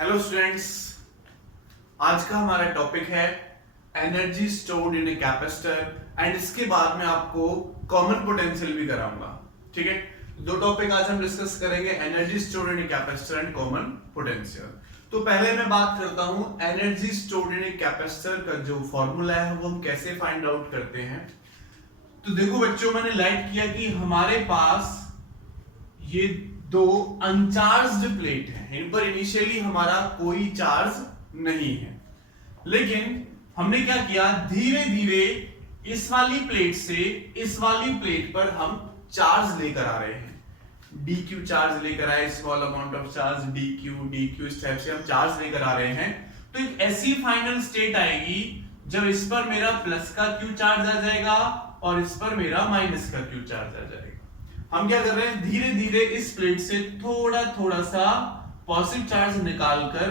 Hello students, आज का हमारा टॉपिक है energy stored in a capacitor and इसके बाद में आपको कॉमन पोटेंशियल भी कराऊंगा। ठीक है, दो टॉपिक आज हम डिस्कस करेंगे, energy stored in a capacitor and common potential. तो पहले मैं बात करता हूं energy stored in a capacitor का जो फॉर्मूला है वो हम कैसे फाइंड आउट करते हैं। तो देखो बच्चों, मैंने लाइट किया कि हमारे पास ये दो अनचार्ज्ड प्लेट है, इन पर इनिशियली हमारा कोई चार्ज नहीं है, लेकिन हमने क्या किया, धीरे धीरे इस वाली प्लेट से इस वाली प्लेट पर हम चार्ज लेकर आ रहे हैं। dq चार्ज लेकर आए, small amount of charge dq इस टाइप से हम चार्ज लेकर आ रहे हैं। तो एक ऐसी फाइनल स्टेट आएगी जब इस पर मेरा प्लस का q चार्ज आ जाएगा और इस पर मेरा माइनस का q चार्ज आ जाएगा। हम क्या कर रहे हैं, धीरे धीरे इस प्लेट से थोड़ा थोड़ा सा पॉजिटिव चार्ज निकालकर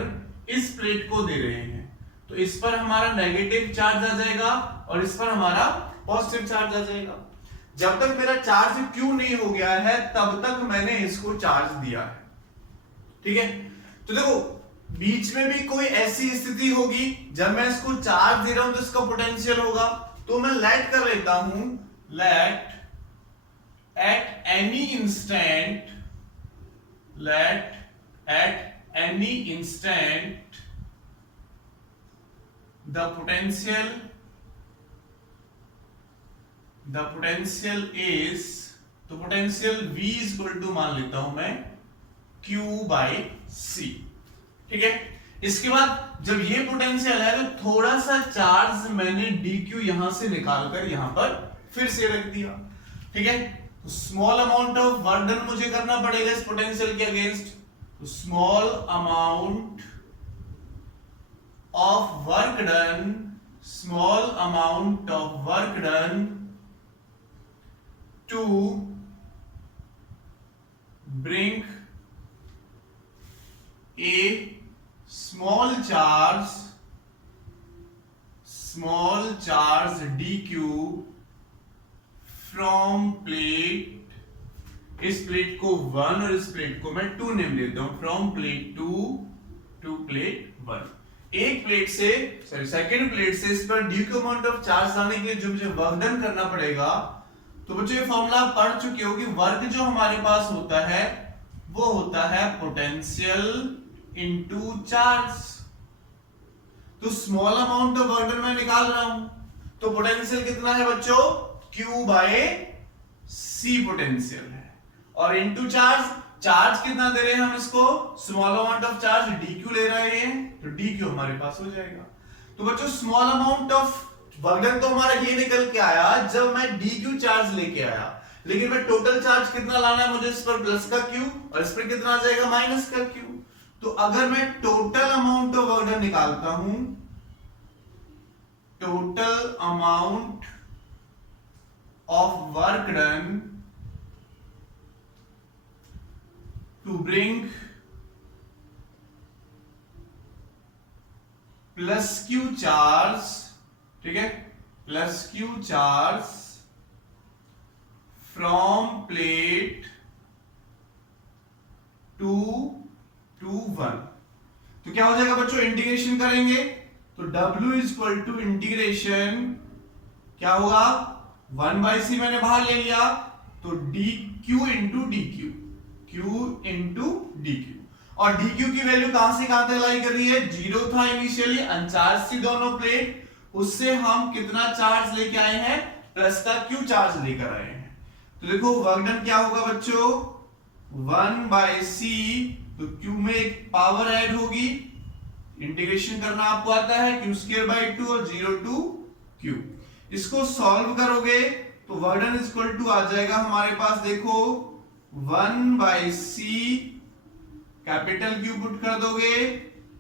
इस प्लेट को दे रहे हैं। तो इस पर हमारा नेगेटिव चार्ज आ जाएगा और इस पर हमारा पॉजिटिव चार्ज आ जाएगा। जब तक मेरा चार्ज क्यू नहीं हो गया है तब तक मैंने इसको चार्ज दिया है। ठीक है, तो देखो बीच में भी कोई ऐसी स्थिति होगी जब मैं इसको चार्ज दे रहा हूं तो इसका पोटेंशियल होगा। तो मैं लेट कर लेता हूं, let at any instant the potential is, तो potential V is equal to मान लेता हूं मैं Q by C। ठीक है, इसके बाद जब ये पोटेंशियल है तो थोड़ा सा चार्ज मैंने dq यहां से निकालकर यहां पर फिर से रख दिया। ठीक है, तो small amount of work done मुझे करना पड़ेगा इस पोटेंशियल के अगेंस्ट। तो small amount of work done to bring a small charge dq from plate, इस प्लेट को 1 और इस प्लेट को मैं 2 नेम देता हूं, फ्रॉम प्लेट 2 टू प्लेट 1। एक प्लेट से सेकंड प्लेट से इस पर ड्यू अमाउंट ऑफ चार्ज लाने के लिए जो मुझे वर्क डन करना पड़ेगा, तो बच्चों ये फॉर्मूला पढ़ चुके हो कि वर्क जो हमारे पास होता है वो होता है पोटेंशियल इनटू चार्ज। तो small amount of work done मैं निकाल रहा हूं, तो पोटेंशियल कितना है बच्चों, Q बाय C पोटेंशियल है, और इनटू चार्ज कितना दे रहे हैं हम इसको, small amount of charge dq ले रहे हैं, तो dq हमारे पास हो जाएगा। तो बच्चों small amount of work done तो हमारा ये निकल के आया जब मैं dq चार्ज लेके आया, लेकिन मैं टोटल चार्ज कितना लाना है मुझे, इस पर प्लस का q और इस पर कितना आ जाएगा, माइनस का q। तो अगर मैं total amount of work done निकालता हूं, total amount of work done to bring plus q charge, ठीक है, plus q charge from plate 2 to 1, तो क्या हो जाएगा बच्चों, इंटीग्रेशन करेंगे तो w is equal to integration क्या होगा, 1/c मैंने बाहर ले लिया, तो dq इंटू dq, और dq की वैल्यू कहां से कहां तक लाई कर रही है, 0 था इनिशियली, अनचार्ज थी दोनों प्लेट, उससे हम कितना चार्ज लेके आए हैं, प्लस का q चार्ज लेकर आए हैं। तो देखो वर्क डन क्या होगा बच्चों, 1/c, तो q में एक पावर ऐड होगी, इंटीग्रेशन करना आपको आता है, q² 2 और 0 to q। इसको सॉल्व करोगे तो वर्क डन इक्वल टू आ जाएगा हमारे पास, देखो 1/c, कैपिटल Q पुट कर दोगे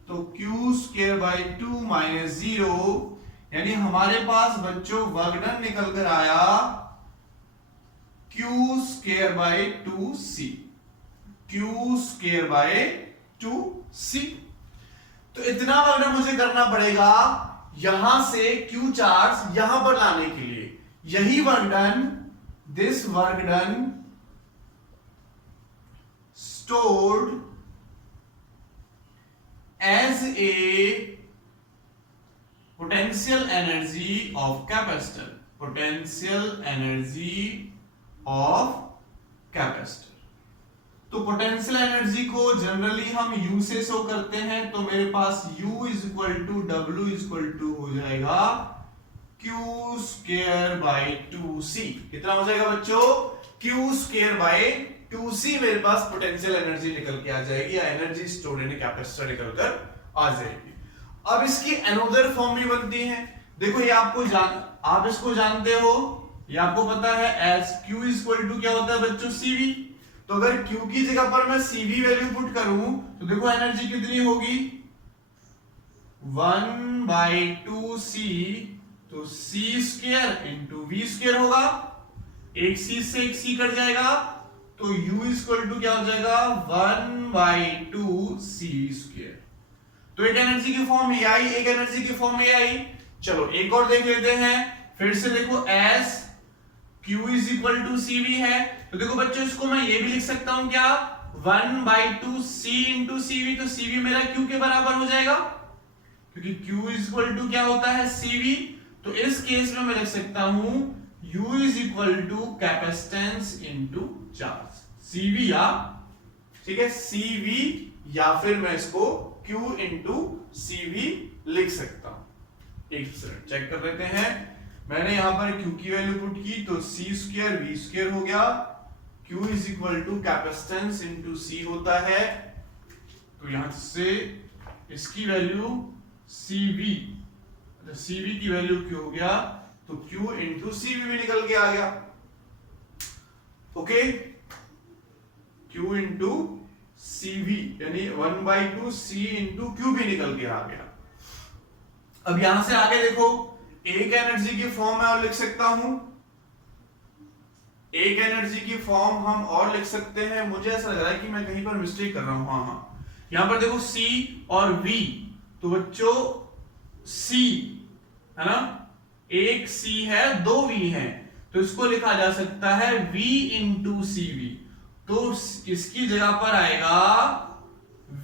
तो q² 2 माइनस 0, यानी हमारे पास बच्चों वर्क डन निकल कर आया q² 2c, q² 2c। तो इतना वर्क डन मुझे करना पड़ेगा यहां से Q चार्ज यहां पर लाने के लिए। यही work done, this work done stored as a potential energy of capacitor, potential energy of capacitor। तो पोटेंशियल एनर्जी को जनरली हम U से शो करते हैं, तो मेरे पास U is equal to W is equal to हो जाएगा Q स्क्वायर बाई 2C। कितना हो जाएगा बच्चों? Q स्क्वायर बाई 2C मेरे पास पोटेंशियल एनर्जी निकल के आ जाएगी, या एनर्जी स्टोर्ड इन कैपेसिटर निकल कर आ जाएगी। अब इसकी अनदर फॉर्म भी बनती है। देखो ये आप इसको जानते हो, ये आपको पता है as Q is equal to क्या होता है बच्चों? CV। तो अगर Q की जगह पर मैं CV वैल्यू पुट करूं तो देखो एनर्जी कितनी होगी? 1/2C, तो C square into V square होगा, एक C से एक C कट जाएगा, तो U इज इक्वल टू क्या हो जाएगा? 1/2C square. तो एक एनर्जी की फॉर्म ये आई, एक एनर्जी की फॉर्म ये आई। चलो एक और देख लेते हैं, फिर से देखो as Q is equal to CV है, तो देखो बच्चों इसको मैं ये भी लिख सकता हूं क्या? 1/2C इंटू CV, तो CV मेरा Q के बराबर हो जाएगा, क्योंकि Q इज इक्वल टू क्या होता है? CV। तो इस केस में मैं लिख सकता हूं U is equal to capacitance into charge, CV, या ठीक है CV, या फिर मैं इसको Q इंटू CV लिख सकता हूं। एक सेकंड चेक कर लेते हैं। मैंने यहां पर Q की वैल्यू पुट की, तो C स्क्वायर V स्क्वायर हो गया, Q is equal to capacitance into C होता है, तो यहां से इसकी वैल्यू CV, CV की वैल्यू Q हो गया, तो Q इंटू CV भी निकल के आ गया। ओके, Q इंटू CV यानी 1/2C इंटू Q भी निकल के आ गया। अब यहां से आगे देखो, एक एनर्जी की फॉर्म मैं और लिख सकता हूं, एक एनर्जी की फॉर्म हम और लिख सकते हैं। मुझे ऐसा लग रहा है कि मैं कहीं पर मिस्टेक कर रहा हूं। हाँ, यहां पर देखो C और V, तो बच्चों C है ना, एक C है, दो V है, तो इसको लिखा जा सकता है V इंटू CV। तो इसकी जगह पर आएगा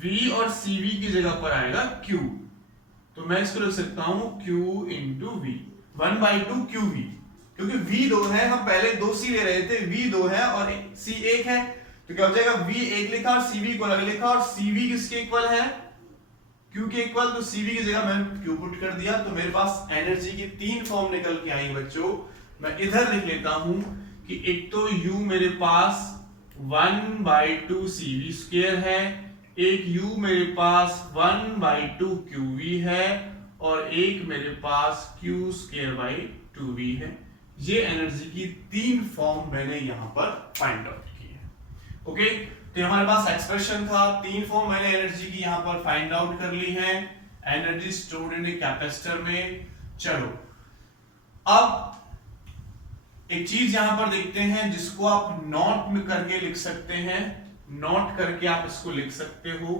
V और CV की जगह पर आएगा Q, तो मैं इसको लिख सकता हूं Q इंटू V, 1/2QV, क्योंकि V दो है, हम पहले 2C ले रहे थे, V दो है और C एक है, तो क्या हो जाएगा? V एक लिखा और CV को अलग लिखा, और CV किसके इक्वल है? Q के इक्वल, तो CV की जगह मैंने Q पुट कर दिया, तो मेरे पास एनर्जी की तीन फॉर्म निकल के आई बच्चों। मैं इधर लिख लेता हूं कि एक तो U मेरे पास 1/2CV स्क्वायर है, एक U मेरे पास 1/2QV है, और एक मेरे पास Q स्क्वायर बाई 2V है। ये एनर्जी की तीन फॉर्म मैंने यहां पर फाइंड आउट की है। ओके, तो हमारे पास एक्सप्रेशन था, तीन फॉर्म मैंने एनर्जी की यहां पर फाइंड आउट कर ली है, एनर्जी स्टोर्ड इन कैपेसिटर में। चलो अब एक चीज यहां पर देखते हैं जिसको आप नोट में करके लिख सकते हैं, नोट करके आप इसको लिख सकते हो,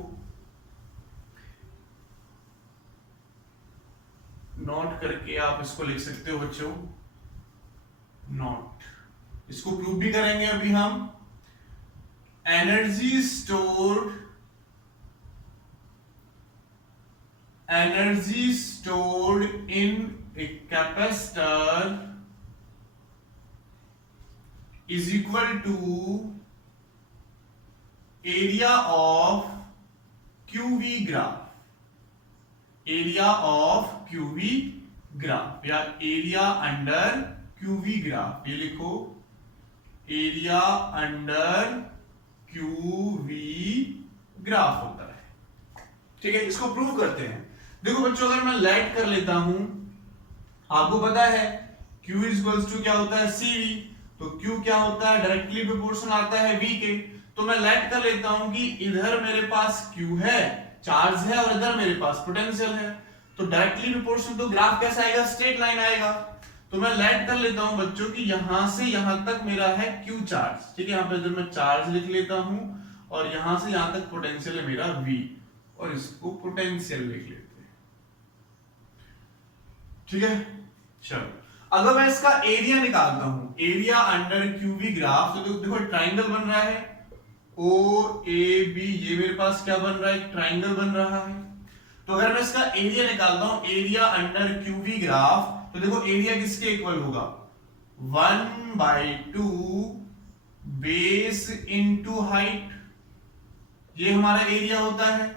नोट करके आप इसको लिख सकते हो बच्चों, नोट। इसको प्रूव भी करेंगे अभी हम। Energy stored in a capacitor is equal to area of QV graph, area of QV graph या area under QV graph, ये लिखो area under QV ग्राफ होता है। ठीक है, इसको प्रूव करते हैं। देखो बच्चों, अगर मैं लेट कर लेता हूं, आपको पता है Q इज इक्वल्स टू क्या होता है? CV। तो Q क्या होता है? डायरेक्टली प्रोपोर्शनल आता है V के। तो मैं लेट कर लेता हूं कि इधर मेरे पास Q है, चार्ज है, और इधर मेरे पास पोटेंशियल है, तो डायरेक्टली प्रोपोर्शनल, तो ग्राफ कैसा आएगा? स्ट्रेट लाइन आएगा। तो मैं लेट कर लेता हूं बच्चों कि यहां से यहां तक मेरा है Q चार्ज, ठीक है, यहां पे इधर मैं चार्ज लिख लेता हूं, और यहां से यहां तक पोटेंशियल है मेरा V, और इसको पोटेंशियल लिख लेते हैं। ठीक है, चलो अगर मैं इसका एरिया निकालता हूं, एरिया अंडर QV ग्राफ, तो देखो ट्राइंगल बन रहा है OAB, ये मेरे पास क्या बन रहा है? ट्राइंगल बन रहा है। तो अगर मैं इसका एरिया निकालता हूं, एरिया अंडर क्यूवी ग्राफ, तो देखो एरिया किसके इक्वल होगा, 1/2 बेस इंटू हाइट, ये हमारा एरिया होता है।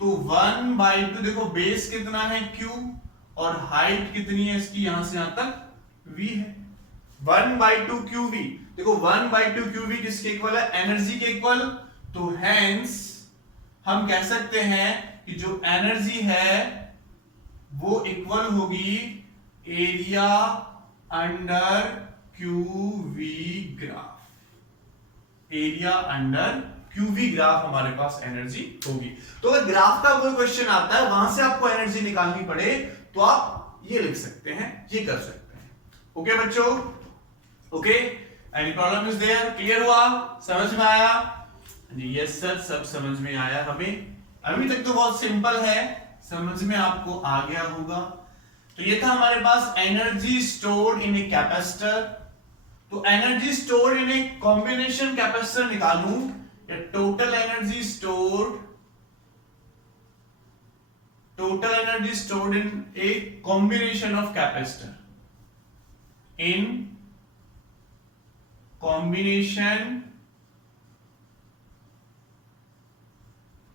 तो 1/2, देखो बेस कितना है Q और हाइट कितनी है इसकी, यहां से यहां तक V है, 1/2 QV। देखो 1/2 QV किसके इक्वल है, एनर्जी के इक्वल। तो हेंस हम कह सकते हैं कि जो एनर्जी है वो इक्वल होगी area under qv graph, area under qv graph हमारे पास एनर्जी होगी। तो अगर ग्राफ का कोई क्वेश्चन आता है, वहां से आपको एनर्जी निकालनी पड़े, तो आप ये लिख सकते हैं, ये कर सकते हैं। ओके बच्चों, okay, any problem is there, clear हुआ, समझ में आया? यस सर, सब समझ में आया हमें। अभी तक तो बहुत सिंपल है, समझ में आपको आ गया होगा। तो ये था हमारे पास energy stored in a capacitor. तो energy stored in a combination capacitor निकालूं, total energy stored in a combination of capacitor, in combination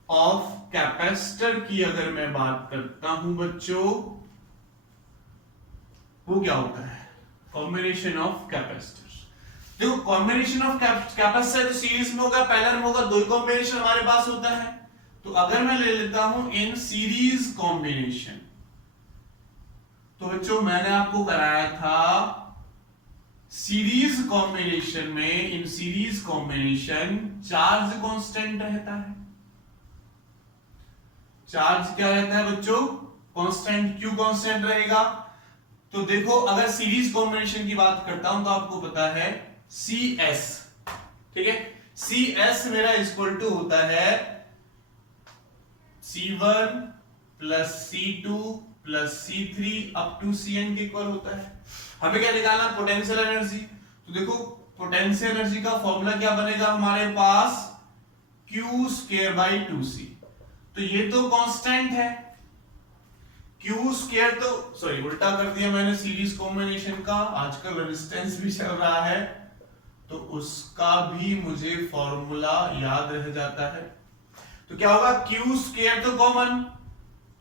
of capacitor की अगर मैं बात करता हूं बच्चों, वो क्या होता है, कॉम्बिनेशन ऑफ कैपेसिटर। देखो कॉम्बिनेशन ऑफ कैपेसिटर सीरीज में होगा, पैरेलल में होगा, दो कॉम्बिनेशन हमारे पास होता है। तो अगर मैं ले लेता हूं इन सीरीज कॉम्बिनेशन, तो बच्चों मैंने आपको कराया था सीरीज कॉम्बिनेशन में, in series combination charge constant रहता है। चार्ज क्या रहता है बच्चों, कांस्टेंट, क्यू कांस्टेंट रहेगा। तो देखो अगर सीरीज कॉम्बिनेशन की बात करता हूं तो आपको पता है CS, ठीक है, CS मेरा इक्वल टू होता है C1 plus C2 plus C3 up to Cn के इक्वल होता है। हमें क्या निकालना, पोटेंशियल एनर्जी। तो देखो पोटेंशियल एनर्जी का फॉर्मूला क्या बनेगा हमारे पास, Q²/2C। तो ये तो कांस्टेंट है, Q² तो सॉरी उल्टा कर दिया मैंने सीरीज कॉम्बिनेशन का, आजकल रेजिस्टेंस भी चल रहा है तो उसका भी मुझे फॉर्मूला याद रह जाता है। तो क्या होगा, Q² तो कॉमन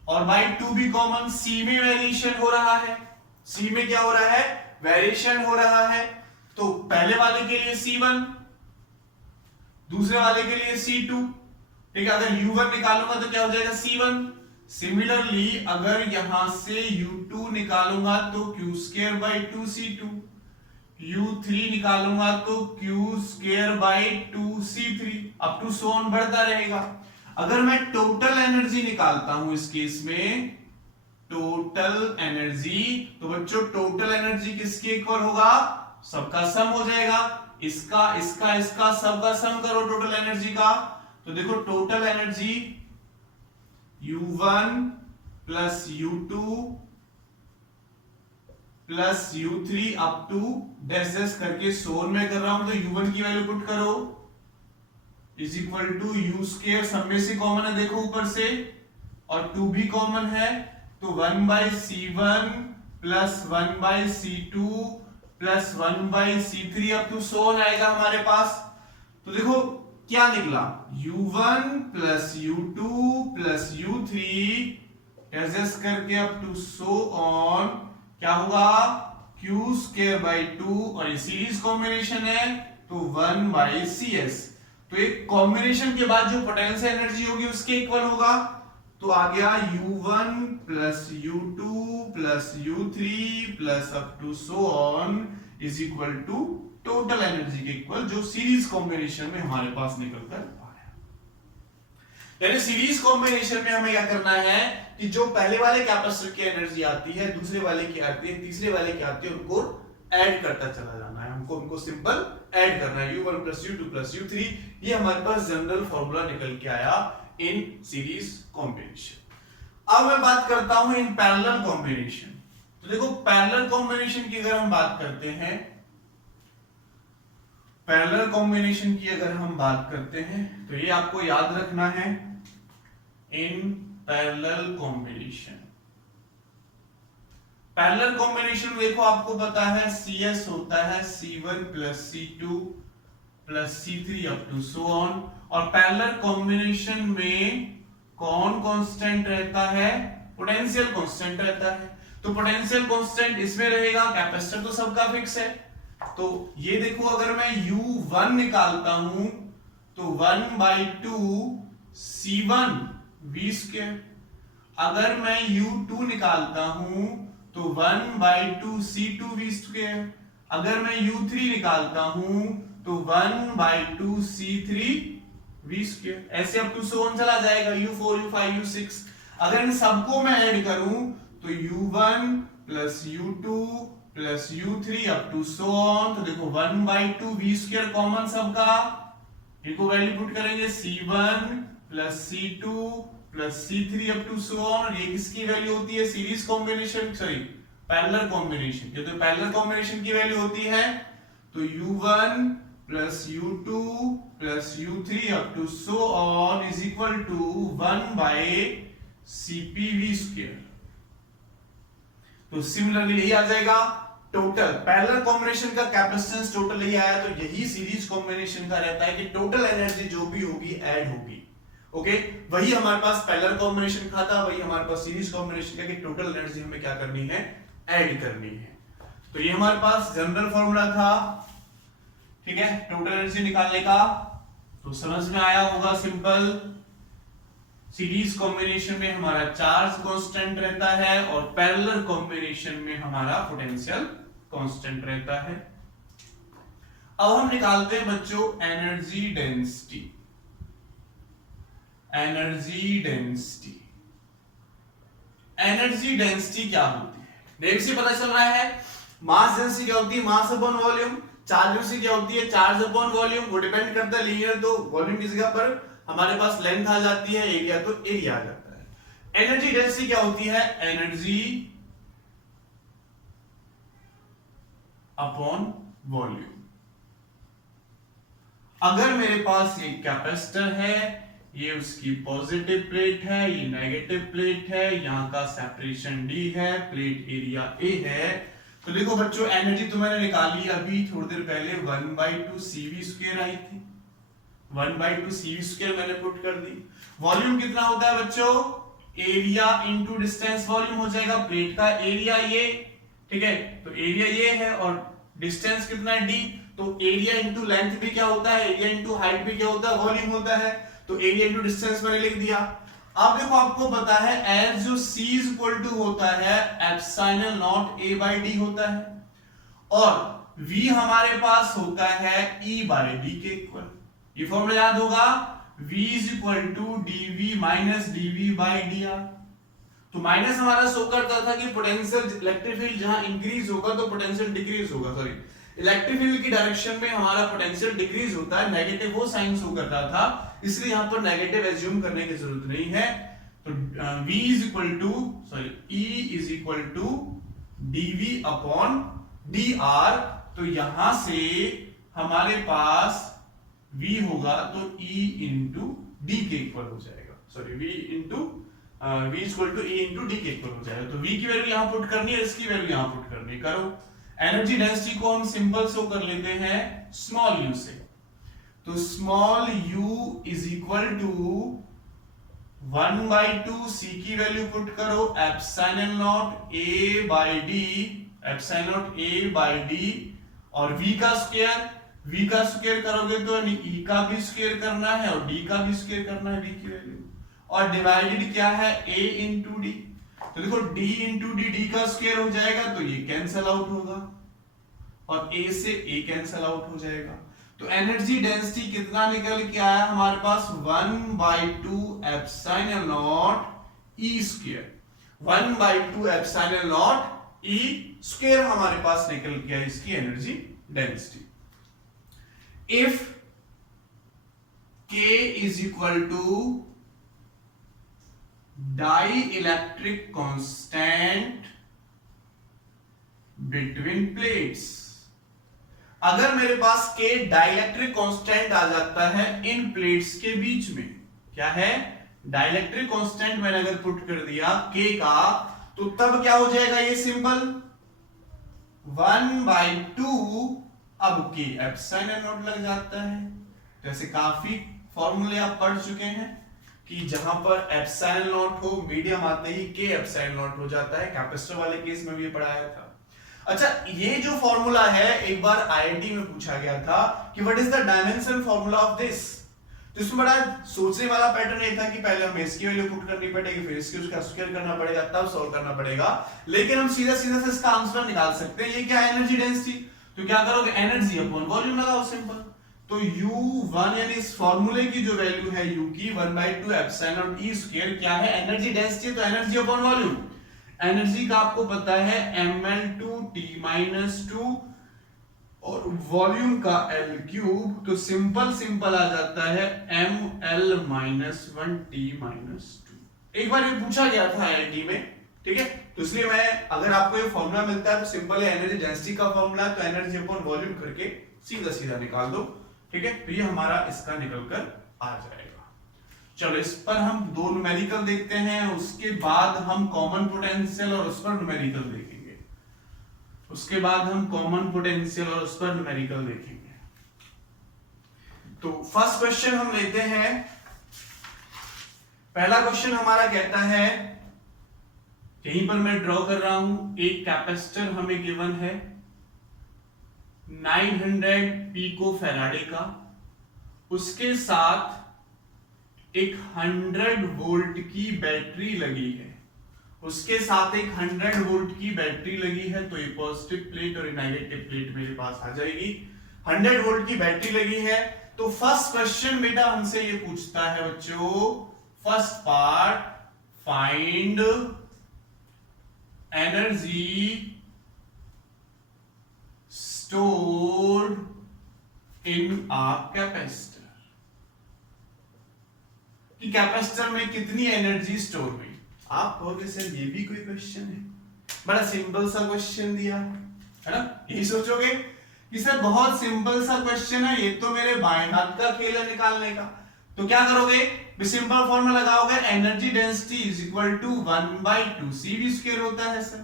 और बाई 2 भी कॉमन, C में वेरिएशन हो रहा है, C में क्या हो रहा है, वेरिएशन हो रहा है। तो पहले वाले के लिए C1, दूसरे वाले के लिए C2, ठीक है। अगर U1 निकालूंगा तो क्या हो जाएगा, C1। सिमिलरली अगर यहां से U2 निकालूंगा तो Q²/2C2, U3 निकालूंगा तो Q²/2C3 up to so on बढ़ता रहेगा। अगर मैं टोटल एनर्जी निकालता हूं इस केस में, टोटल एनर्जी, तो बच्चों टोटल एनर्जी किसके इक्वल होगा, सबका सम हो जाएगा, इसका इसका इसका सबका सम करो टोटल एनर्जी का। तो देखो total energy U1 plus U2 plus U3 up to dash dash करके सोन में कर रहा हूं, तो U1 की वैल्यू पुट करो इज इक्वल टू U², सब में से कॉमन है देखो ऊपर से, और 2 भी कॉमन है, तो 1/C1 plus 1/C2 plus 1/C3 up to so on आएगा हमारे पास। तो देखो क्या निकला, U1 plus U2 plus U3 adjust करके अप टू सो ऑन क्या होगा, Q²/2, और ये सीरीज कॉम्बिनेशन है तो 1/CS। तो एक कॉम्बिनेशन के बाद जो पोटेंशियल एनर्जी होगी उसके इक्वल होगा। तो आ गया U1 plus U2 plus U3 plus up to so on is equal to total energy के इक्वल, जो सीरीज कॉम्बिनेशन में हमारे पास निकल कर आया। यानी सीरीज कॉम्बिनेशन में हमें क्या करना है कि जो पहले वाले कैपेसिटर की एनर्जी आती है, दूसरे वाले की आती है, तीसरे वाले की आती है, उनको ऐड करता चला जाना है, हमको उनको सिंपल ऐड करना है। U1 plus U2 plus U3, ये हमारे पास जनरल फॉर्मूला निकल के आया इन सीरीज कॉम्बिनेशन। अब मैं बात करता हूं इन पैरेलल कॉम्बिनेशन। तो देखो पैरेलल कॉम्बिनेशन की अगर हम बात करते हैं, पैरेलल कॉम्बिनेशन की अगर हम बात करते हैं तो ये आपको याद रखना है, in parallel combination. Parallel combination देखो आपको पता है CS होता है C1 plus C2 plus C3 up to so on, और पैरेलल कॉम्बिनेशन में कौन कांस्टेंट रहता है? पोटेंशियल कांस्टेंट रहता है। तो पोटेंशियल कांस्टेंट इसमें रहेगा, कैपेसिटर तो सबका फिक्स है। तो ये देखो अगर मैं U1 निकालता हूं तो 1/2 C1 V स्क्वायर, अगर मैं U2 निकालता हूं तो 1/2 C2 V स्क्वायर, अगर मैं U3 निकालता हूं तो 1/2 C3 V स्क्वायर, ऐसे अप टू सो ऑन चला जाएगा U4 U5 U6। अगर इन सबको मैं ऐड करूं तो U1 plus U2 plus U3 up to so on, तो देखो 1/2 V स्क्वायर कॉमन सबका, इनको वैल्यू पुट करेंगे C1 plus C2 plus C3 up to so on, और ये किसकी वैल्यू होती है? Series combination, sorry parallel combination. ये तो पैरेलल कॉम्बिनेशन की वैल्यू होती है, तो U1 plus U2 plus U3 up to so on is equal to 1/CPV square. तो सिमिलरली यही आ जाएगा टोटल पैरेलल कॉम्बिनेशन का कैपेसिटेंस टोटल यही आया, तो यही सीरीज कॉम्बिनेशन का रहता है कि टोटल एनर्जी जो भी होगी ऐड होगी। ओके, वही हमारे पास पैरेलल कॉम्बिनेशन का था, वही हमारे पास सीरीज कॉम्बिनेशन का कि टोटल एनर्जी हमें क्या करनी है? ऐड करनी है। तो ये हमारे पास जनरल फॉर्मूला था, ठीक है, टोटल एनर्जी निकालने का। तो समझ में आया होगा, सिंपल। सीरीज कॉम्बिनेशन में हमारा चार्ज कांस्टेंट रहता है और पैरेलल कॉम्बिनेशन में हमारा पोटेंशियल कांस्टेंट रहता है। अब हम निकालते हैं बच्चों energy density. Energy density, energy density क्या होती है? नेम से पता चल रहा है। मास डेंसिटी क्या होती है? Mass upon volume. Charge density क्या होती है? Charge upon volume. वो डिपेंड करता है लीनियर, तो वॉल्यूम की जगह पर हमारे पास लेंथ आ जाती है, एरिया तो एरिया आ जाता है। एनर्जी डेंसिटी क्या होती है? Energy upon volume. अगर मेरे पास ये कैपेसिटर है, ये उसकी पॉजिटिव प्लेट है, ये नेगेटिव प्लेट है, यहाँ का सेपरेशन D है, प्लेट एरिया A है, तो देखो बच्चों एनर्जी तो मैंने निकाली अभी थोड़ी देर पहले, 1/2 CV स्क्वायर आई थी, 1/2 CV स्क्वायर मैंने पुट कर दी। वॉल्यूम कितना होता है बच्चों? एरिया इंटू डिस्टेंस वॉल्यूम हो जाएगा। प्लेट का एरिया ये, ठीक है, तो एरिया ये है और डिस्टेंस कितना है D, तो एरिया इंटू लेंथ भी क्या होता है? एरिया इंटू हाइट भी क्या होता है? वॉल्यूम होता है। तो एरिया इंटू डिस्टेंस मैंने लिख दिया। अब देखो आपको पता है एज जो C इज इक्वल टू होता है epsilon naught A by D होता है, और V हमारे पास होता है E बाई D के इक्वल। ये फॉर्मूला याद होगा, V is equal to dV minus dV by dr। तो माइनस हमारा शो करता था कि पोटेंशियल इलेक्ट्रिक फील्ड जहां इंक्रीज होगा तो पोटेंशियल डिक्रीज होगा, सॉरी इलेक्ट्रिक फील्ड की डायरेक्शन में हमारा पोटेंशियल डिक्रीज होता है, नेगेटिव वो साइन शो कर रहा था, इसलिए यहां पर नेगेटिव एज्यूम करने की जरूरत नहीं है। तो V is equal to, sorry E is equal to dV upon dr। तो यहां से हमारे पास V होगा तो E इंटू D के इक्वल हो जाएगा, sorry V equal to E into D के इक्वल हो जाएगा। तो V की वैल्यू यहां पुट करनी है, इसकी वैल्यू यहां पुट करनी, करो। एनर्जी डेंसिटी को हम सिंपल शो कर लेते हैं स्मॉल u से, तो small u is equal to 1/2 C की वैल्यू पुट करो, epsilon naught A by D, epsilon naught A by D, और V का स्क्वायर करोगे तो E का भी स्क्वायर करना है और D का भी स्क्वायर करना है, V की वैल्यू, और डिवाइडेड क्या है? A into D। तो देखो D इंटू D का स्क्वायर हो जाएगा, तो ये कैंसल आउट होगा और A से A कैंसल आउट हो जाएगा। तो एनर्जी डेंसिटी कितना निकल के आया हमारे पास? 1/2 epsilon naught E square, 1/2 epsilon naught E square हमारे पास निकल के आया इसकी energy density. If K is equal to dielectric constant between plates, अगर मेरे पास K डाइइलेक्ट्रिक कांस्टेंट आ जाता है इन प्लेट्स के बीच में, क्या है? डाइलेक्ट्रिक कांस्टेंट मैंने अगर पुट कर दिया K का, तो तब क्या हो जाएगा ये सिंपल 1/2 अब K एप्सिलॉन नॉट लग जाता है। तो ऐसे काफी फॉर्मूले आप पढ़ चुके हैं कि जहां पर एप्सिलॉन नॉट हो, मीडियम आते ही K एप्सिलॉन नॉट हो जाता है। कैपेसिटर वाले केस में भी ये पढ़ाया था। अच्छा, ये जो फॉर्मूला है एक बार आईआईटी में पूछा गया था कि what is the dimension formula of this. तो इसमें बड़ा सोचने वाला पैटर्न ये था कि पहले हमें इसकी वैल्यू पुट करनी पड़ेगी, फिर इसकी उसका स्क्वायर करना पड़ेगा, तब सॉल्व करना पड़ेगा। लेकिन हम सीधा सीधा से इसका आंसर निकाल सकते हैं। ये क्या है, एनर्जी डेंसिटी। तो क्या करोगे, एनर्जी अपॉन वॉल्यूम लगाओ, सिंपल। तो U1 यानी इस फॉर्मूले की जो वैल्यू है U की 1/2 एप्सिलॉन नॉट E स्क्वायर क्या है, एनर्जी डेंसिटी। तो एनर्जी अपॉन वॉल्यूम, एनर्जी का आपको पता है ml2T-2 और वॉल्यूम का L क्यूब। तो सिंपल आ जाता है ml-1T-2। एक बार ये पूछा गया था आईआईटी में, ठीक है। तो इसलिए मैं, अगर आपको ये फॉर्मूला मिलता है तो सिंपल है, एनर्जी डेंसिटी का फॉर्मूला, तो एनर्जी अपॉन वॉल्यूम करके सीधा निकाल दो, ठीक है। तो ये हमारा इसका निकल कर आ जाएगा। चलो इस पर हम दो न्यूमेरिकल देखते हैं, उसके बाद हम कॉमन पोटेंशियल और उस पर न्यूमेरिकल देखेंगे। तो फर्स्ट क्वेश्चन हम लेते हैं। पहला क्वेश्चन हमारा कहता है, यहीं पर मैं ड्रॉ कर रहा हूं, एक कैपेसिटर हमें गिवन है 900 पिको फैराडे का, उसके साथ एक 100 वोल्ट की बैटरी लगी है। उसके साथ एक 100 वोल्ट की बैटरी लगी है। तो ये पॉजिटिव प्लेट और नेगेटिव प्लेट मेरे पास आ जाएगी। 100 वोल्ट की बैटरी लगी है। तो फर्स्ट क्वेश्चन बेटा हमसे ये पूछता है बच्चों, first part, find energy stored in a capacitor. कि कैपेसिटर में कितनी एनर्जी स्टोर हुई। आप कहोगे सर ये भी कोई क्वेश्चन है, बड़ा सिंपल सा क्वेश्चन दिया है ना। यही सोचोगे कि सर बहुत सिंपल सा क्वेश्चन है, ये तो मेरे बाएं हाथ का खेल है निकालने का। तो क्या करोगे, सिंपल फॉर्मूला लगाओगे, energy density is equal to 1/2 C भी स्क्वायर होता है सर।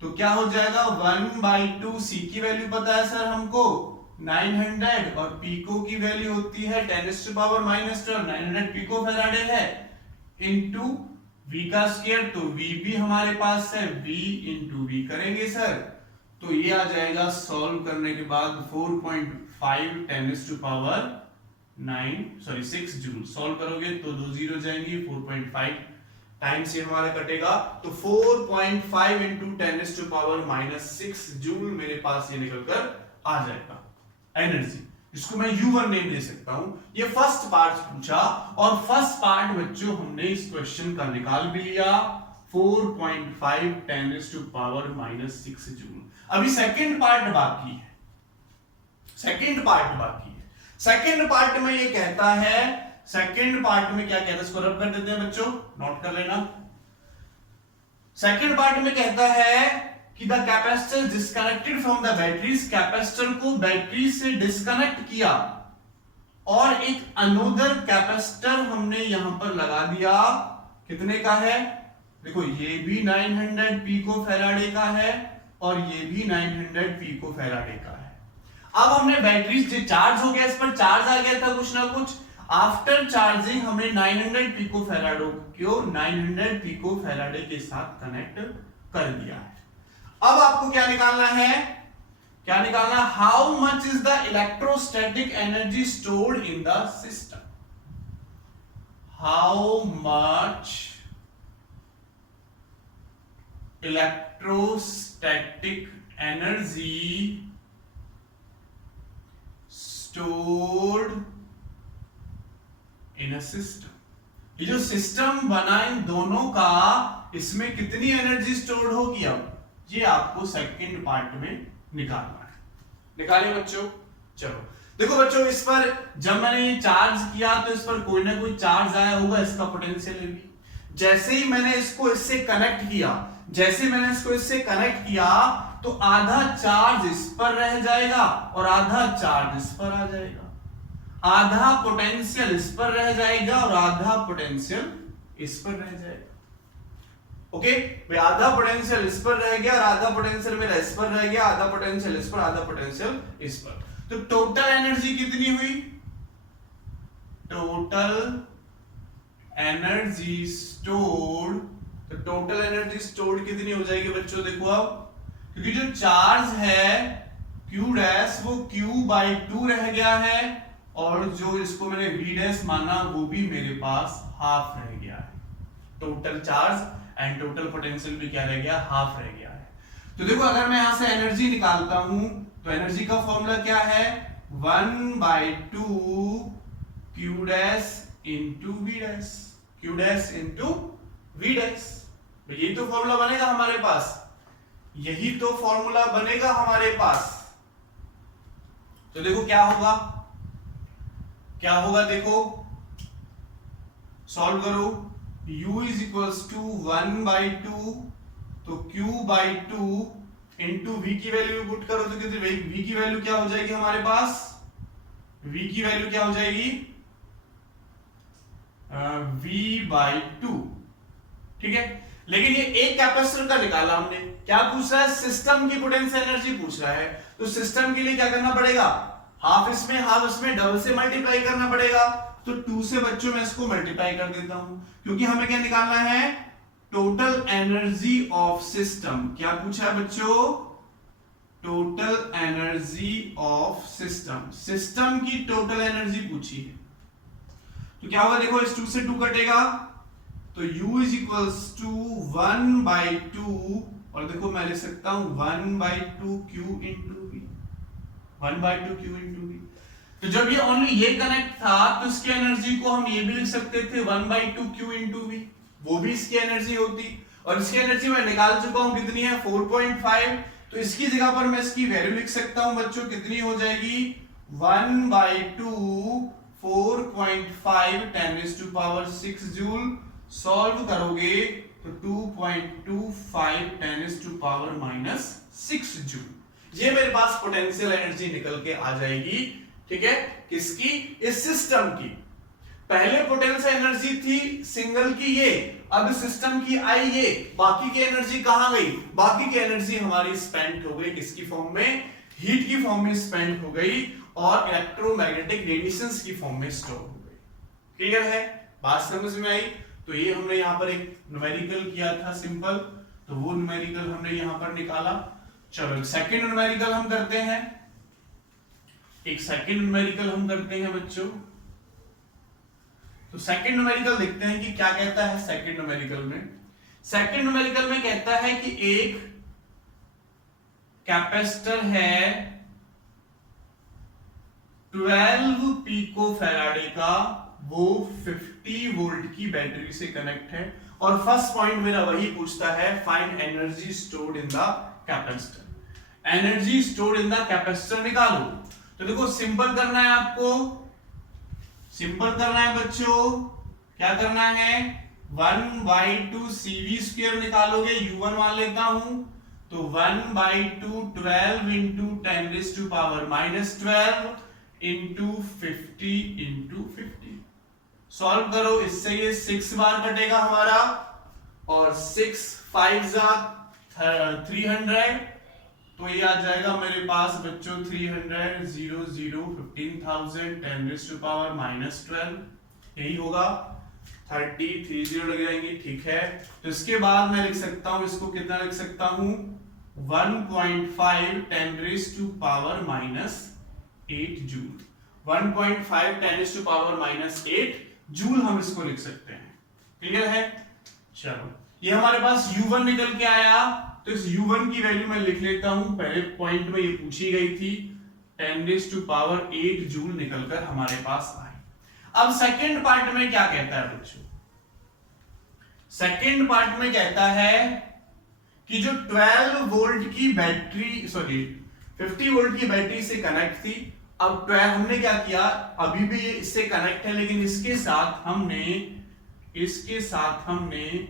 तो क्या हो जाएगा, 1/2 C की वैल्यू पता है सर हमको 900 और पिको की वैल्यू होती है 10⁻⁻12। 900 पिको फैराडे है इनटू V का स्क्वायर। तो V भी हमारे पास है, V इंटू V करेंगे सर। तो ये आ जाएगा सॉल्व करने के बाद 4.5 10⁻⁹ जूल। सॉल्व करोगे तो 2 जीरो जाएंगी, 4.5 टाइम से हमारा कटेगा। तो 4.5 इंटू 10⁻⁻6 जूल मेरे पास ये निकलकर आ जाएगा एनर्जी। इसको मैं U1 नेम दे सकता हूं। ये फर्स्ट पार्ट पूछा और फर्स्ट पार्ट बच्चों हमने इस क्वेश्चन का निकाल भी लिया, 4.5 10⁻⁻6 जूल। अभी सेकंड पार्ट बाकी है। सेकंड पार्ट में ये कहता है, सेकंड पार्ट में क्या कहता है, इसको रब कर देते हैं बच्चों, नोट कर लेना। सेकंड पार्ट में कहता है कि the capacitor disconnected from the batteries, capacitor को बैटरी से डिस्कनेक्ट किया और एक अनोदर कैपेसिटर हमने यहां पर लगा दिया। कितने का है, देखो ये भी 900 पिको फैराडे का है और ये भी 900 पिको फैराडे का है। अब हमने बैटरी जो चार्ज हो गया, इस पर चार्ज आ गया था कुछ ना कुछ। आफ्टर चार्जिंग हमने 900 पिको फैराडे को 900 पिको फैराडे के साथ कनेक्ट कर दिया है। अब आपको क्या निकालना है, how much is the electrostatic energy stored in the system. How much electrostatic energy stored in a system. ये जो सिस्टम बना इन दोनों का, इसमें कितनी एनर्जी स्टोर्ड होगी, अब ये आपको सेकंड पार्ट में निकालना है। निकालिए बच्चों। चलो देखो बच्चों, इस पर जब मैंने ये चार्ज किया तो इस पर कोई ना कोई चार्ज आया होगा, इसका पोटेंशियल भी। जैसे ही मैंने इसको इससे कनेक्ट किया तो आधा चार्ज इस पर रह जाएगा और आधा चार्ज इस पर आ जाएगा। आधा पोटेंशियल इस पर रह जाएगा और आधा पोटेंशियल इस पर रह जाएगा। ओके भाई, आधा पोटेंशियल इस पर रह गया और आधा पोटेंशियल मेरा इस पर रह गया, आधा पोटेंशियल इस पर, आधा पोटेंशियल इस पर। तो टोटल एनर्जी कितनी हुई? टोटल एनर्जी स्टोर्ड, तो टोटल एनर्जी स्टोर्ड कितनी हो जाएगी बच्चों? देखो अब, क्योंकि जो चार्ज है Q डैश वो Q/2 रह गया है, और जो इसको मैंने V डैश माना वो भी मेरे पास हाफ रह गया है। Total charge and total potential भी क्या रह गया? हाफ रह गया है। तो देखो अगर मैं यहां से एनर्जी निकालता हूं तो एनर्जी का फॉर्मूला क्या है? 1/2 Q dash into V dash, Q dash into V dash. यही तो फॉर्मूला बनेगा हमारे पास, यही तो फॉर्मूला बनेगा हमारे पास। तो देखो क्या होगा, क्या होगा देखो, सॉल्व करो। U इज इक्वल्स टू 1/2, तो Q/2 इंटू V की वैल्यू पुट करो तो कितनी? V की वैल्यू क्या हो जाएगी हमारे पास? V की वैल्यू क्या हो जाएगी? V/2, ठीक है। लेकिन ये एक कैपेसिटर का निकाला हमने, क्या पूछ रहा है? सिस्टम की पोटेंशियल एनर्जी पूछ रहा है। तो सिस्टम के लिए क्या करना पड़ेगा? हाफ इसमें हाफ इसमें डबल से मल्टीप्लाई करना पड़ेगा। तो 2 से बच्चों में इसको मल्टीप्लाई कर देता हूं, क्योंकि हमें क्या निकालना है? Total energy of system. क्या पूछा है बच्चों? Total energy of system, system की टोटल एनर्जी पूछी है। तो क्या होगा देखो, इस 2 से 2 कटेगा, तो U इज इक्वल्स टू 1/2, और देखो मैं लिख सकता हूं 1/2 Q into V, 1/2 Q into V। तो जब ये ओनली ये कनेक्ट था तो इसकी एनर्जी को हम ये भी लिख सकते थे 1/2 Q इंटू V, वो भी इसकी एनर्जी होती। और इसकी एनर्जी मैं निकाल चुका हूं, कितनी है? 4.5। तो इसकी जगह पर मैं इसकी वैल्यू लिख सकता हूं बच्चों, कितनी हो जाएगी? 1/2 4.5 10⁻⁶ जूल। सॉल्व करोगे तो 2.25 10⁻⁻⁶ जूल। ये मेरे पास पोटेंशियल एनर्जी निकल के आ जाएगी, ठीक है। किसकी? इस सिस्टम की। पहले पोटेंशियल एनर्जी थी सिंगल की ये, अब सिस्टम की आई ये, बाकी की एनर्जी कहां गई? बाकी की एनर्जी हमारी स्पेंड हो गई किसकी फॉर्म में? हीट की फॉर्म में स्पेंड हो गई और इलेक्ट्रोमैग्नेटिक रेडिएशंस की फॉर्म में स्टोर हो गई। क्लियर है? बात समझ में आई? तो ये हमने यहां पर एक न्यूमेरिकल किया था सिंपल, तो वो न्यूमेरिकल हमने यहां पर निकाला। चलो सेकंड न्यूमेरिकल हम करते हैं, एक सेकंड न्यूमेरिकल हम करते हैं बच्चों। तो सेकंड न्यूमेरिकल देखते हैं कि क्या कहता है सेकंड न्यूमेरिकल में। सेकंड न्यूमेरिकल में कहता है कि एक कैपेसिटर है 12 पिको फैराडे का, वो 50 वोल्ट की बैटरी से कनेक्ट है, और फर्स्ट पॉइंट मेरा वही पूछता है, find energy stored in the capacitor. Energy stored in the capacitor निकालो। तो देखो सिंपल करना है आपको, सिंपल करना है बच्चों। क्या करना है? 1/2 CV² निकालोगे, U1 मान लेता हूं, तो 1/2 12 इंटू 10⁻⁻12 इंटू 50 इंटू 50। सॉल्व करो, इससे ये 6 बार कटेगा हमारा, और 6 5 300, तो ये आ जाएगा मेरे पास बच्चों 300 0 0 15,000 10⁻⁻12, यही होगा। 30 30 लग जाएंगे, ठीक है। तो इसके बाद मैं लिख सकता हूं, इसको कितना लिख सकता हूं? 1.5 10⁻⁸ जूल। 1.5 10⁻⁸ जूल हम इसको लिख सकते हैं। क्लियर है? चलो, ये हमारे पास U1 निकल के आया, तो इस U1 की वैल्यू मैं लिख लेता हूं। पहले पॉइंट में ये पूछी गई थी, 10⁸ जूल निकलकर हमारे पास आई। अब सेकंड पार्ट में क्या कहता है बच्चों? सेकंड पार्ट में कहता है कि जो 12 वोल्ट की बैटरी, 50 वोल्ट की बैटरी से कनेक्ट थी, अब 12 हमने क्या किया, अभी भी ये इससे कनेक्ट है, लेकिन इसके साथ हमने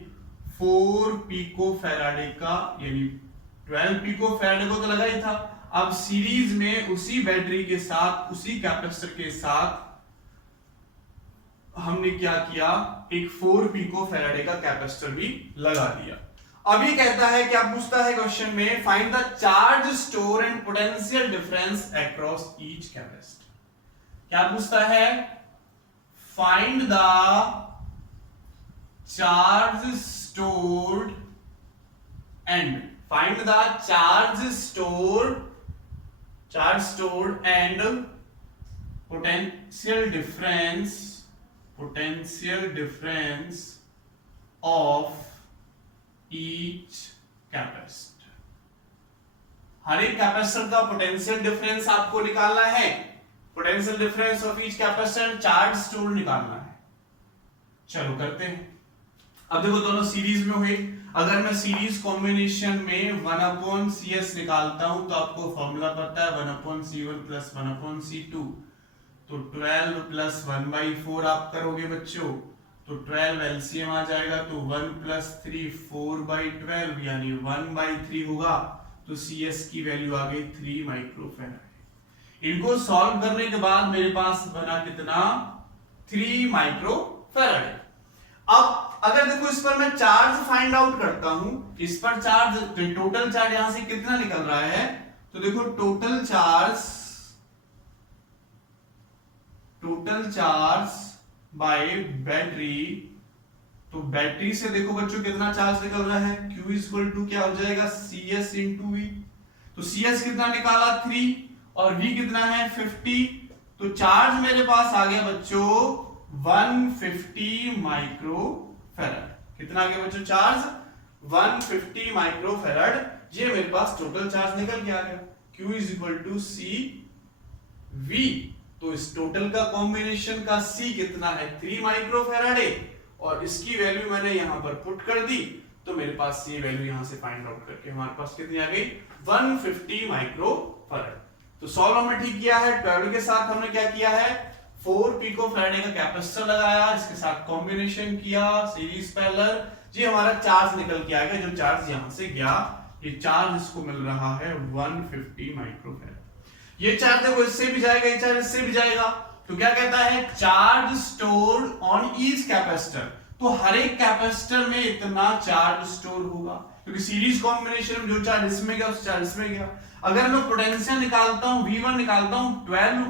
4 पिको फैराडे का, यानी 12 पिको फैराडे को तो लगा ही था, अब सीरीज में उसी बैटरी के साथ, उसी कैपेसिटर के साथ हमने क्या किया, एक 4 पिको फैराडे का कैपेसिटर भी लगा दिया। अब ये कहता है, क्या पूछता है क्वेश्चन में, find the charge store and potential difference across each capacitor. क्या पूछता है, find the charge stored and find the charge stored and potential difference of each capacitor. हर एक कैपेसिटर का पोटेंशियल डिफरेंस आपको निकालना है, potential difference of each capacitor, charge store निकालना है। चलो करते हैं। अब देखो दोनों सीरीज में हुए, अगर मैं सीरीज कॉम्बिनेशन में 1/CS निकालता हूं तो आपको फॉर्मूला पता है 1/C1 प्लस 1/C2, तो 12 प्लस 1/4 आप करोगे बच्चों तो 12 एलसीएम आ जाएगा, तो 1 प्लस 3 4/12 यानी 1/3 होगा, तो CS की वैल्यू आ गई 3 माइक्रोफैराड। इनको सॉल्व करने के बाद मेरे पास बना कितना, 3 माइक्रोफैराड। अब अगर देखो इस पर मैं चार्ज फाइंड आउट करता हूं, इस पर चार्ज, टोटल चार्ज यहां से कितना निकल रहा है, तो देखो टोटल चार्ज बाय बैटरी, तो बैटरी से देखो बच्चों कितना चार्ज निकल रहा है, Q इक्वल टू क्या हो जाएगा, CS इंटू V। तो CS कितना निकाला 3 और V कितना है 50, तो चार्ज मेरे पास आ गया बच्चों 150 माइक्रोफैराड। कितना आ गया बच्चों चार्ज, 150 माइक्रोफैराड। ये मेरे पास टोटल चार्ज निकल के आ गया, Q is equal to CV। तो इस टोटल का कॉम्बिनेशन का C कितना है 3 माइक्रोफैराड है, और इसकी वैल्यू मैंने यहां पर पुट कर दी, तो मेरे पास C वैल्यू यहां से फाइंड आउट करके हमारे पास कितनी आ गई 150 माइक्रोफैराड। तो सॉल्व हमने ठीक किया है, 12 के साथ हमने क्या किया है 4 पिको फैराडे का कैपेसिटर लगाया, इसके साथ कॉम्बिनेशन किया सीरीज पैरेलल, ये हमारा चार्ज निकल के आएगा, जो चार्ज यहां से गया, ये चार्ज इसको मिल रहा है 150 माइक्रोफैराड। ये चार्ज देखो इससे भी जाएगा, ये चार्ज इससे भी जाएगा, तो क्या कहता है charge stored on each capacitor, तो हर एक कैपेसिटर में इतना चार्ज स्टोर होगा, क्योंकि सीरीज कॉम्बिनेशन में जो चार्ज इसमें गया उस चार्ज इसमें गया। अगर मैं पोटेंशियल निकालता हूं, V1 निकालता हूं 12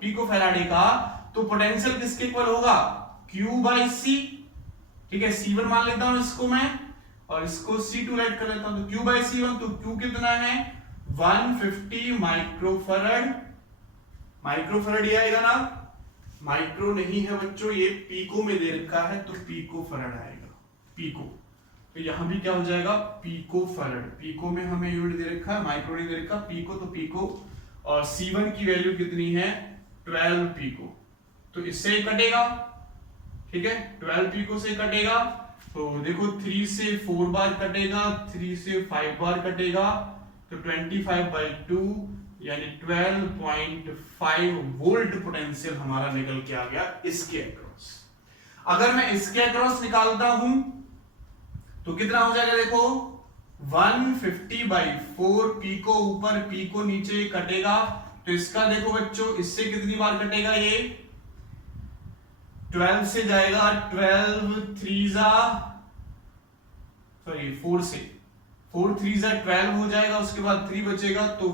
पिको फैराडे का, तो पोटेंशियल किसके इक्वल होगा, Q/C। ठीक है, C1 मान लेता हूं इसको मैं, और इसको C2 राइट कर लेता हूं, तो Q/C1, तो Q कितना है 150 माइक्रोफैराड। माइक्रोफैराड ये आएगा ना, माइक्रो नहीं है बच्चों, ये पीको में दे रखा है, तो पिको फैराड आएगा, पिको। तो यहां भी क्या हो जाएगा पिको फैराड, पिको में हमें यूनिट दे रखा है, माइक्रो नहीं दे रखा, पिको तो पिको, और C1 की वैल्यू कितनी है 12 पिको, तो इससे कटेगा, ठीक है 12 पिको से कटेगा, तो देखो 3 से 4 बार कटेगा, 3 से 5 बार कटेगा, तो 25/2 यानी 12.5 वोल्ट पोटेंशियल हमारा निकल के आ गया इसके अक्रॉस। अगर मैं इसके अक्रॉस निकालता हूं तो कितना हो जाएगा, देखो 150/4, पिको ऊपर पिको नीचे कटेगा, तो इसका देखो बच्चों इससे कितनी बार कटेगा, ये 12 से जाएगा, 4 से 4 3 12 हो जाएगा, उसके बाद 3 बचेगा, तो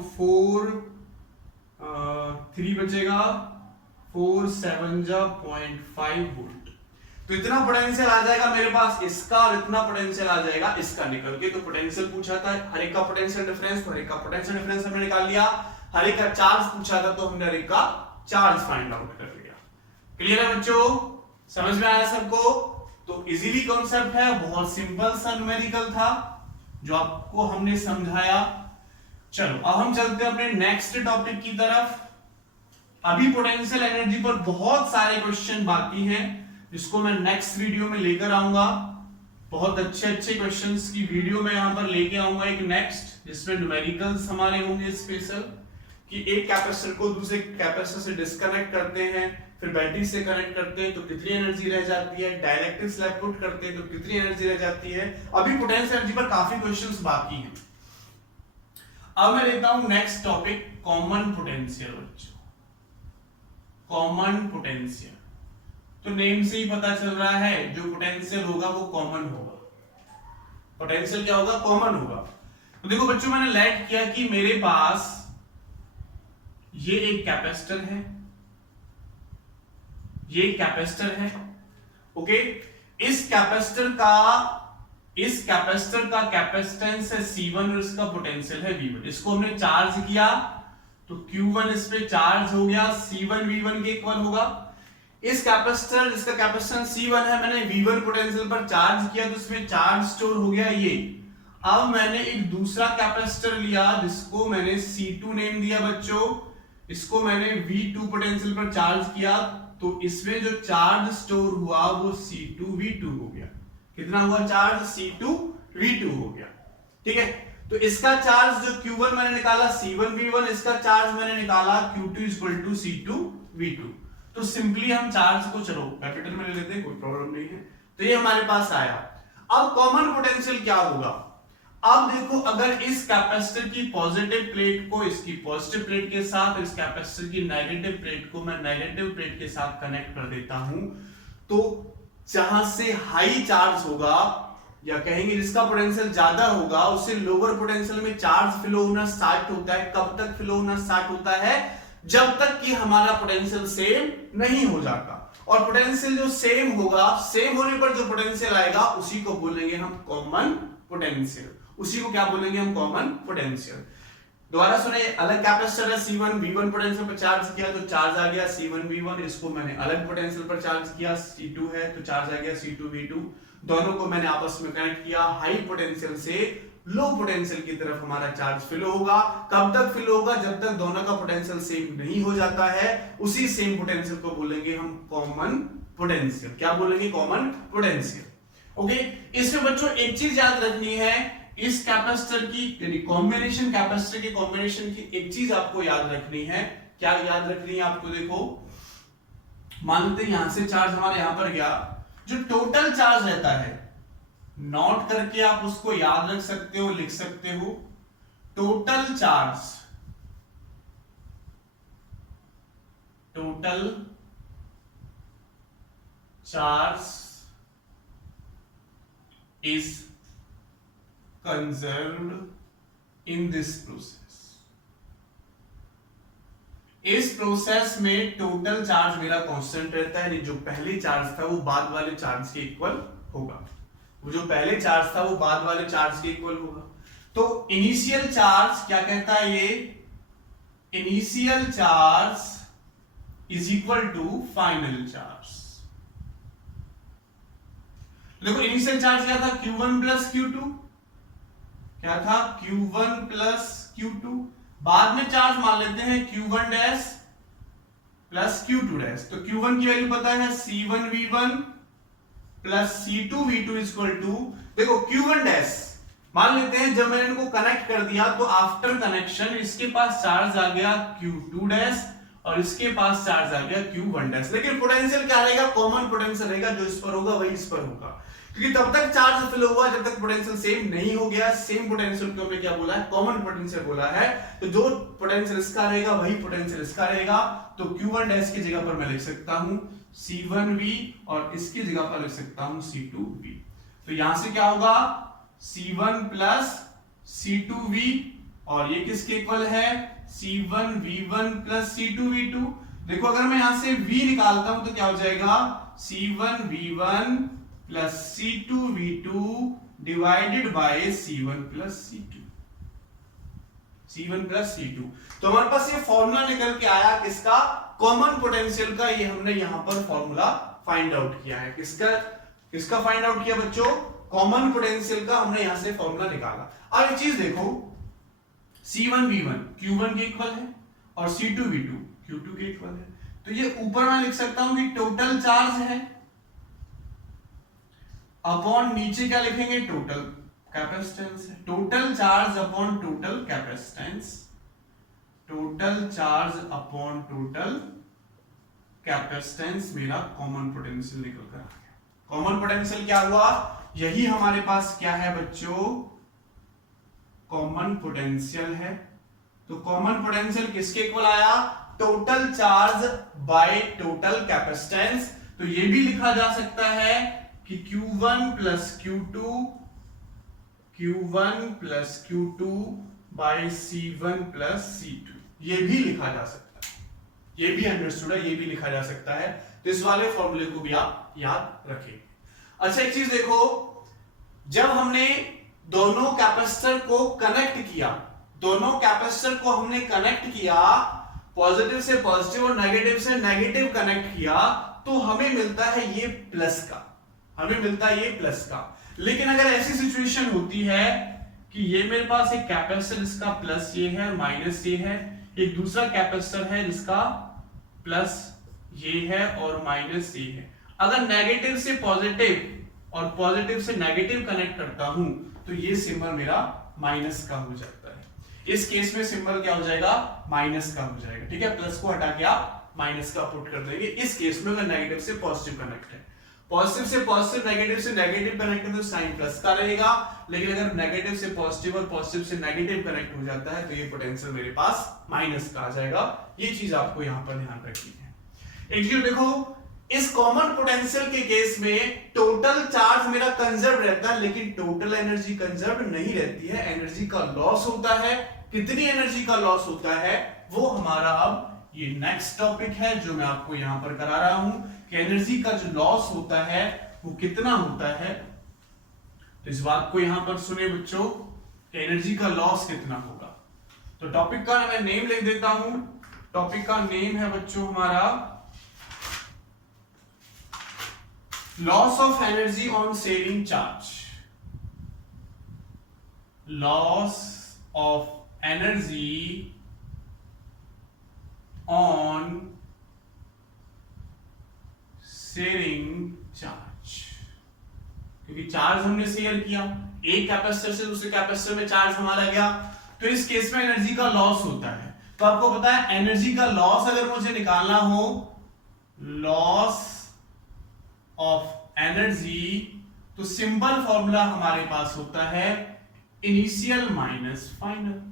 3 बचेगा, 4 7 0.5 वोल्ट। तो इतना पोटेंशियल आ जाएगा मेरे पास इसका, और इतना पोटेंशियल आ जाएगा इसका निकल के। तो पोटेंशियल पूछा था, हर एक का पोटेंशियल डिफरेंस, तो हर एक का पोटेंशियल डिफरेंस हमने निकाल लिया, हर एक का चार्ज पूछा था तो हमने हर एक का चार्ज फाइंड आउट कर लिया। क्लियर है बच्चों, समझ में आया सबको? तो इजीली कॉन्सेप्ट है, बहुत सिंपल सा न्यूमेरिकल था जो आपको हमने समझाया। चलो अब हम चलते हैं अपने नेक्स्ट टॉपिक की तरफ। अभी पोटेंशियल एनर्जी पर बहुत सारे क्वेश्चन बाकी हैं, जिसको मैं नेक्स्ट वीडियो में लेकर आऊंगा। बहुत अच्छे अच्छे क्वेश्चंस की वीडियो में यहां पर लेके आऊंगा एक नेक्स्ट, जिसमें न्यूमेरिकल्स हमारे होंगे स्पेशल, कि एक कैपेसिटर को दूसरे कैपेसिटर से डिस्कनेक्ट करते हैं, फिर बैटरी से कनेक्ट करते हैं तो कितनी एनर्जी रह जाती है, डाइलेक्ट्रिक स्लैब पुट करते हैं तो कितनी एनर्जी रह जाती है। अभी पोटेंशियल एनर्जी पर काफी क्वेश्चंस बाकी हैं। अब मैं लेता हूं नेक्स्ट टॉपिक, कॉमन पोटेंशियल। बच्चों कॉमन पोटेंशियल, तो नेम से ही पता चल रहा है जो पोटेंशियल होगा वो कॉमन होगा। पोटेंशियल क्या होगा? कॉमन होगा। तो देखो बच्चों, मैंने लेट किया कि मेरे पास ये एक कैपेसिटर है, ये कैपेसिटर है, ओके। इस कैपेसिटर का कैपेसिटेंस है C1 और इसका पोटेंशियल है V1। इसको हमने चार्ज किया तो Q1 इस पे चार्ज हो गया, C1 V1 के इक्वल होगा। इस कैपेसिटर जिसका कैपेसिटेंस C1 है, मैंने V1 पोटेंशियल पर चार्ज किया तो इसमें चार्ज स्टोर हो गया ये। अब मैंने एक दूसरा कैपेसिटर लिया जिसको मैंने C2 नेम दिया बच्चों, इसको मैंने V2 पोटेंशियल पर चार्ज किया तो इसमें जो चार्ज स्टोर हुआ वो C2V2 हो गया। कितना हुआ चार्ज? C2V2 हो गया, ठीक है। तो इसका चार्ज जो Q1 मैंने निकाला C1V1, इसका चार्ज मैंने निकाला Q2 = C2V2। तो सिंपली हम चार्ज को चलो कैपिटल में ले लेते हैं, कोई प्रॉब्लम नहीं है। तो ये हमारे पास आया। अब कॉमन पोटेंशियल क्या होगा? अब देखो, अगर इस कैपेसिटर की पॉजिटिव प्लेट को इसकी पॉजिटिव प्लेट के साथ, इस कैपेसिटर की नेगेटिव प्लेट को मैं नेगेटिव प्लेट के साथ कनेक्ट कर देता हूं, तो जहां से हाई चार्ज होगा या कहेंगे जिसका पोटेंशियल ज्यादा होगा, उससे लोअर पोटेंशियल में चार्ज फ्लो होना स्टार्ट होता है। कब तक फ्लो होना स्टार्ट होता है? जब तक कि हमारा पोटेंशियल सेम नहीं हो जाता। और पोटेंशियल जो सेम होगा, सेम होने पर जो पोटेंशियल आएगा उसी को बोलेंगे हम कॉमन पोटेंशियल। उसी को क्या बोलेंगे हम? Common potential. दोबारा सुने, अलग कैपेसिटर है C1, V1 पोटेंशियल पर चार्ज किया तो चार्ज आ गया C1V1। इसको मैंने अलग पोटेंशियल पर चार्ज किया, C2 है तो चार्ज आ गया C2V2। दोनों को मैंने आपस में कनेक्ट किया, हाई पोटेंशियल से लो पोटेंशियल की तरफ हमारा चार्ज फ्लो होगा। कब तक फ्लो होगा? जब तक दोनों का पोटेंशियल सेम नहीं हो जाता है। उसी सेम पोटेंशियल को बोलेंगे हम कॉमन पोटेंशियल। क्या बोलेंगे? Common potential, okay. इसमें बच्चों एक चीज याद रखनी है, इस कैपेसिटर की यानी कॉम्बिनेशन कैपेसिटर के कॉम्बिनेशन की एक चीज आपको याद रखनी है। क्या याद रखनी है आपको? देखो, मान लेते हैं यहां से चार्ज हमारे यहां पर गया, जो टोटल चार्ज रहता है, नोट करके आप उसको याद रख सकते हो, लिख सकते हो। Total charge is conserved in this process। इस प्रोसेस में टोटल चार्ज मेरा कांस्टेंट रहता है, जो पहले चार्ज था वो बाद वाले चार्ज के इक्वल होगा। वो जो पहले चार्ज था वो बाद वाले चार्ज के इक्वल होगा। तो इनिशियल चार्ज क्या कहता है? ये initial charge is equal to final charge. देखो, इनिशियल चार्ज क्या था? Q1 plus Q2। क्या था? Q1 plus Q2। बाद में चार्ज मान लेते हैं Q1 dash plus Q2 dash. तो Q1 की वैल्यू पता है C1V1 plus C2V2 equal to, देखो Q1 डैश मान लेते हैं, जब मैंने इनको कनेक्ट कर दिया तो आफ्टर कनेक्शन इसके पास चार्ज आ गया Q2 डैश और इसके पास चार्ज आ गया Q1 डैश। लेकिन पोटेंशियल क्या रहेगा? कॉमन पोटेंशियल रहेगा, जो इस पर होगा वही इस पर होगा, क्योंकि तब तक चार्ज फ्लो हुआ जब तक पोटेंशियल सेम नहीं हो गया। सेम पोटेंशियल को हमने क्या बोला है? कॉमन पोटेंशियल बोला है। तो जो पोटेंशियल इसका रहेगा वही पोटेंशियल इसका रहेगा। तो Q1 डैश की जगह पर मैं लिख सकता हूं C1V और इसकी जगह पर लिख सकता हूं C2V। तो यहां से क्या होगा? C1 प्लस C2V और ये किसके इक्वल है? C1V1 plus C2V2। देखो, अगर मैं यहां से V निकालता हूं तो क्या हो जाएगा? C1V1 plus C2V2 divided by C1 plus C2। C1 plus C2। तो हमारे पास ये फॉर्मूला निकल के आया किसका? कॉमन पोटेंशियल का। ये हमने यहां पर फॉर्मूला फाइंड आउट किया है। किसका फाइंड आउट किया बच्चों? कॉमन पोटेंशियल का हमने यहां से फॉर्मूला निकाला। अब एक चीज देखो, C1V1 Q1 के इक्वल है और C2V2 Q2 के इक्वल है। तो ये ऊपर मैं लिख सकता हूं कि टोटल चार्ज है, अपॉन नीचे क्या लिखेंगे? टोटल कैपेसिटेंस है। Total charge upon total capacitance, total charge upon total capacitance मेरा कॉमन पोटेंशियल निकल कर आ गया। कॉमन पोटेंशियल क्या हुआ? यही हमारे पास क्या है बच्चों? कॉमन पोटेंशियल है। तो कॉमन पोटेंशियल किसके इक्वल आया? Total charge by total capacitance. तो ये भी लिखा जा सकता है कि Q1 plus Q2 by C1 plus C2, ये भी लिखा जा सकता है, ये भी अंडरस्टूड है, ये भी लिखा जा सकता है। तो इस वाले फॉर्मूले को भी आप याद रखें। अच्छा एक चीज देखो, जब हमने दोनों कैपेसिटर को कनेक्ट किया, पॉजिटिव से पॉजिटिव और नेगेटिव से नेगेटिव कनेक्ट किया, तो हमें मिलता है ये प्लस का, लेकिन अगर ऐसी सिचुएशन होती है कि ये मेरे पास एक कैपेसिटर जिसका प्लस ये है और माइनस ये है, एक दूसरा कैपेसिटर है जिसका प्लस ये है और माइनस ये है, अगर नेगेटिव से पॉजिटिव और पॉजिटिव से नेगेटिव कनेक्ट करता हूं तो ये सिंबल मेरा माइनस का हो जाता है। इस केस में सिंबल क्या हो जाएगा, माइनस का हो जाएगा। ठीक है, प्लस को हटा के आप माइनस का पुट कर देंगे। इस केस में अगर नेगेटिव से पॉजिटिव कनेक्ट है, पॉजिटिव से पॉजिटिव, नेगेटिव से नेगेटिव कनेक्ट है तो साइन प्लस का रहेगा, लेकिन अगर नेगेटिव से पॉजिटिव और पॉजिटिव से नेगेटिव कनेक्ट हो जाता है तो ये पोटेंशियल मेरे पास माइनस का आ जाएगा। ये चीज आपको यहां पर ध्यान रखनी है। एक चीज देखो, इस कॉमन पोटेंशियल के केस में टोटल चार्ज मेरा कंजर्व रहता है, लेकिन टोटल एनर्जी कंजर्व नहीं रहती है, एनर्जी का लॉस होता है। कितनी एनर्जी का लॉस होता है वो हमारा अब ये नेक्स्ट टॉपिक है जो मैं आपको यहां पर करा रहा हूं कि एनर्जी का जो लॉस होता है वो कितना होता है। तो इस बात को यहां पर सुने बच्चों, एनर्जी का लॉस कितना होगा। तो टॉपिक का मैं नेम लिख देता हूं। टॉपिक का नेम है बच्चों हमारा loss of energy on sharing charge. Loss of energy on sharing charge, क्योंकि चार्ज हमने शेयर किया, एक कैपेसिटर से दूसरे कैपेसिटर में चार्ज हमारा गया, तो इस केस में एनर्जी का लॉस होता है। तो आपको पता है एनर्जी का लॉस अगर मुझे निकालना हो, लॉस ऑफ एनर्जी, तो सिंपल फॉर्मूला हमारे पास होता है initial minus final.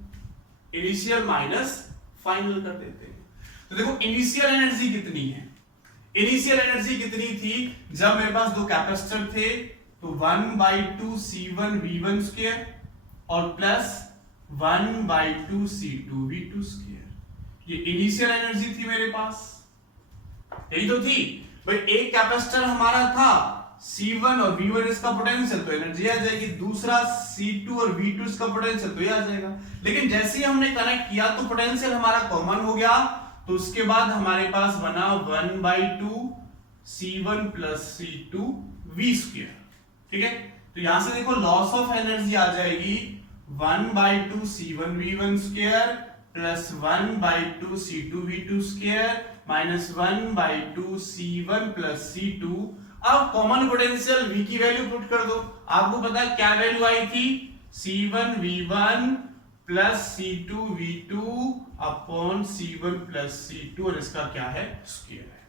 Initial minus final कर देते हैं। तो देखो इनिशियल एनर्जी कितनी है, इनिशियल एनर्जी कितनी थी जब मेरे पास दो कैपेसिटर थे, तो 1/2 C1 V1 स्क्वायर और प्लस 1/2 C2 V2 स्क्वायर। ये इनिशियल एनर्जी थी मेरे पास, यही तो थी भाई। एक कैपेसिटर हमारा था C1 और V1 इसका पोटेंशियल, तो एनर्जी आ जाएगी। दूसरा C2 और V2 इसका पोटेंशियल, तो ये आ जाएगा। लेकिन जैसे ही हमने कनेक्ट किया तो पोटेंशियल हमारा कॉमन हो गया, तो उसके बाद हमारे पास बना 1/2 C1 plus C2 V square. ठीक है, तो यहां से देखो लॉस ऑफ एनर्जी आ जाएगी 1/2 C1 V1 square plus 1/2 C2 V2 square minus 1/2 C1 plus C2। अब कॉमन पोटेंशियल V की वैल्यू पुट कर दो। आपको पता है क्या वैल्यू आई थी, C1 V1 plus C2 V2 upon C1 plus C2, और इसका क्या है, स्क्वायर है।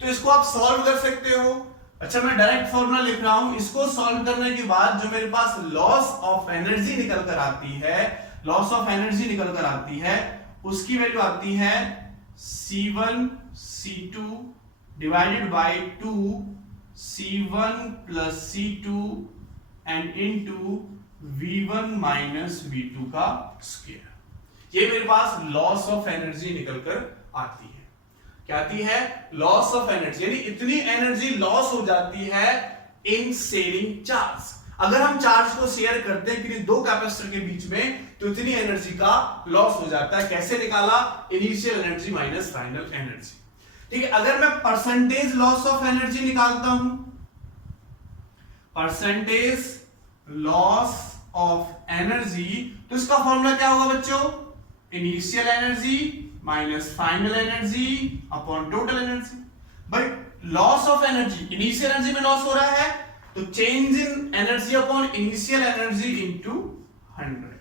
तो इसको आप सॉल्व कर सकते हो। अच्छा मैं डायरेक्ट फॉर्मूला लिख रहा हूं, इसको सॉल्व करने के बाद जो मेरे पास लॉस ऑफ एनर्जी निकल कर आती है, लॉस ऑफ एनर्जी निकल कर आती है, उसकी वैल्यू आती है C1 C2 divided by 2 C1 plus C2 and into V1 minus V2 का स्क्वायर। ये मेरे पास लॉस ऑफ एनर्जी निकल कर आती है। क्या आती है, लॉस ऑफ एनर्जी, यानी इतनी एनर्जी लॉस हो जाती है इन शेयरिंग चार्ज। अगर हम चार्ज को शेयर करते हैं किसी दो कैपेसिटर के बीच में, तो इतनी एनर्जी का लॉस हो जाता है। कैसे निकाला, initial energy minus final energy. ठीक है, अगर मैं परसेंटेज लॉस ऑफ एनर्जी निकालता हूं, परसेंटेज लॉस ऑफ एनर्जी, तो इसका फॉर्मूला क्या होगा बच्चों, initial energy minus final energy upon total energy. But loss of energy, initial energy में लॉस हो रहा है, तो change in energy upon initial energy into 100।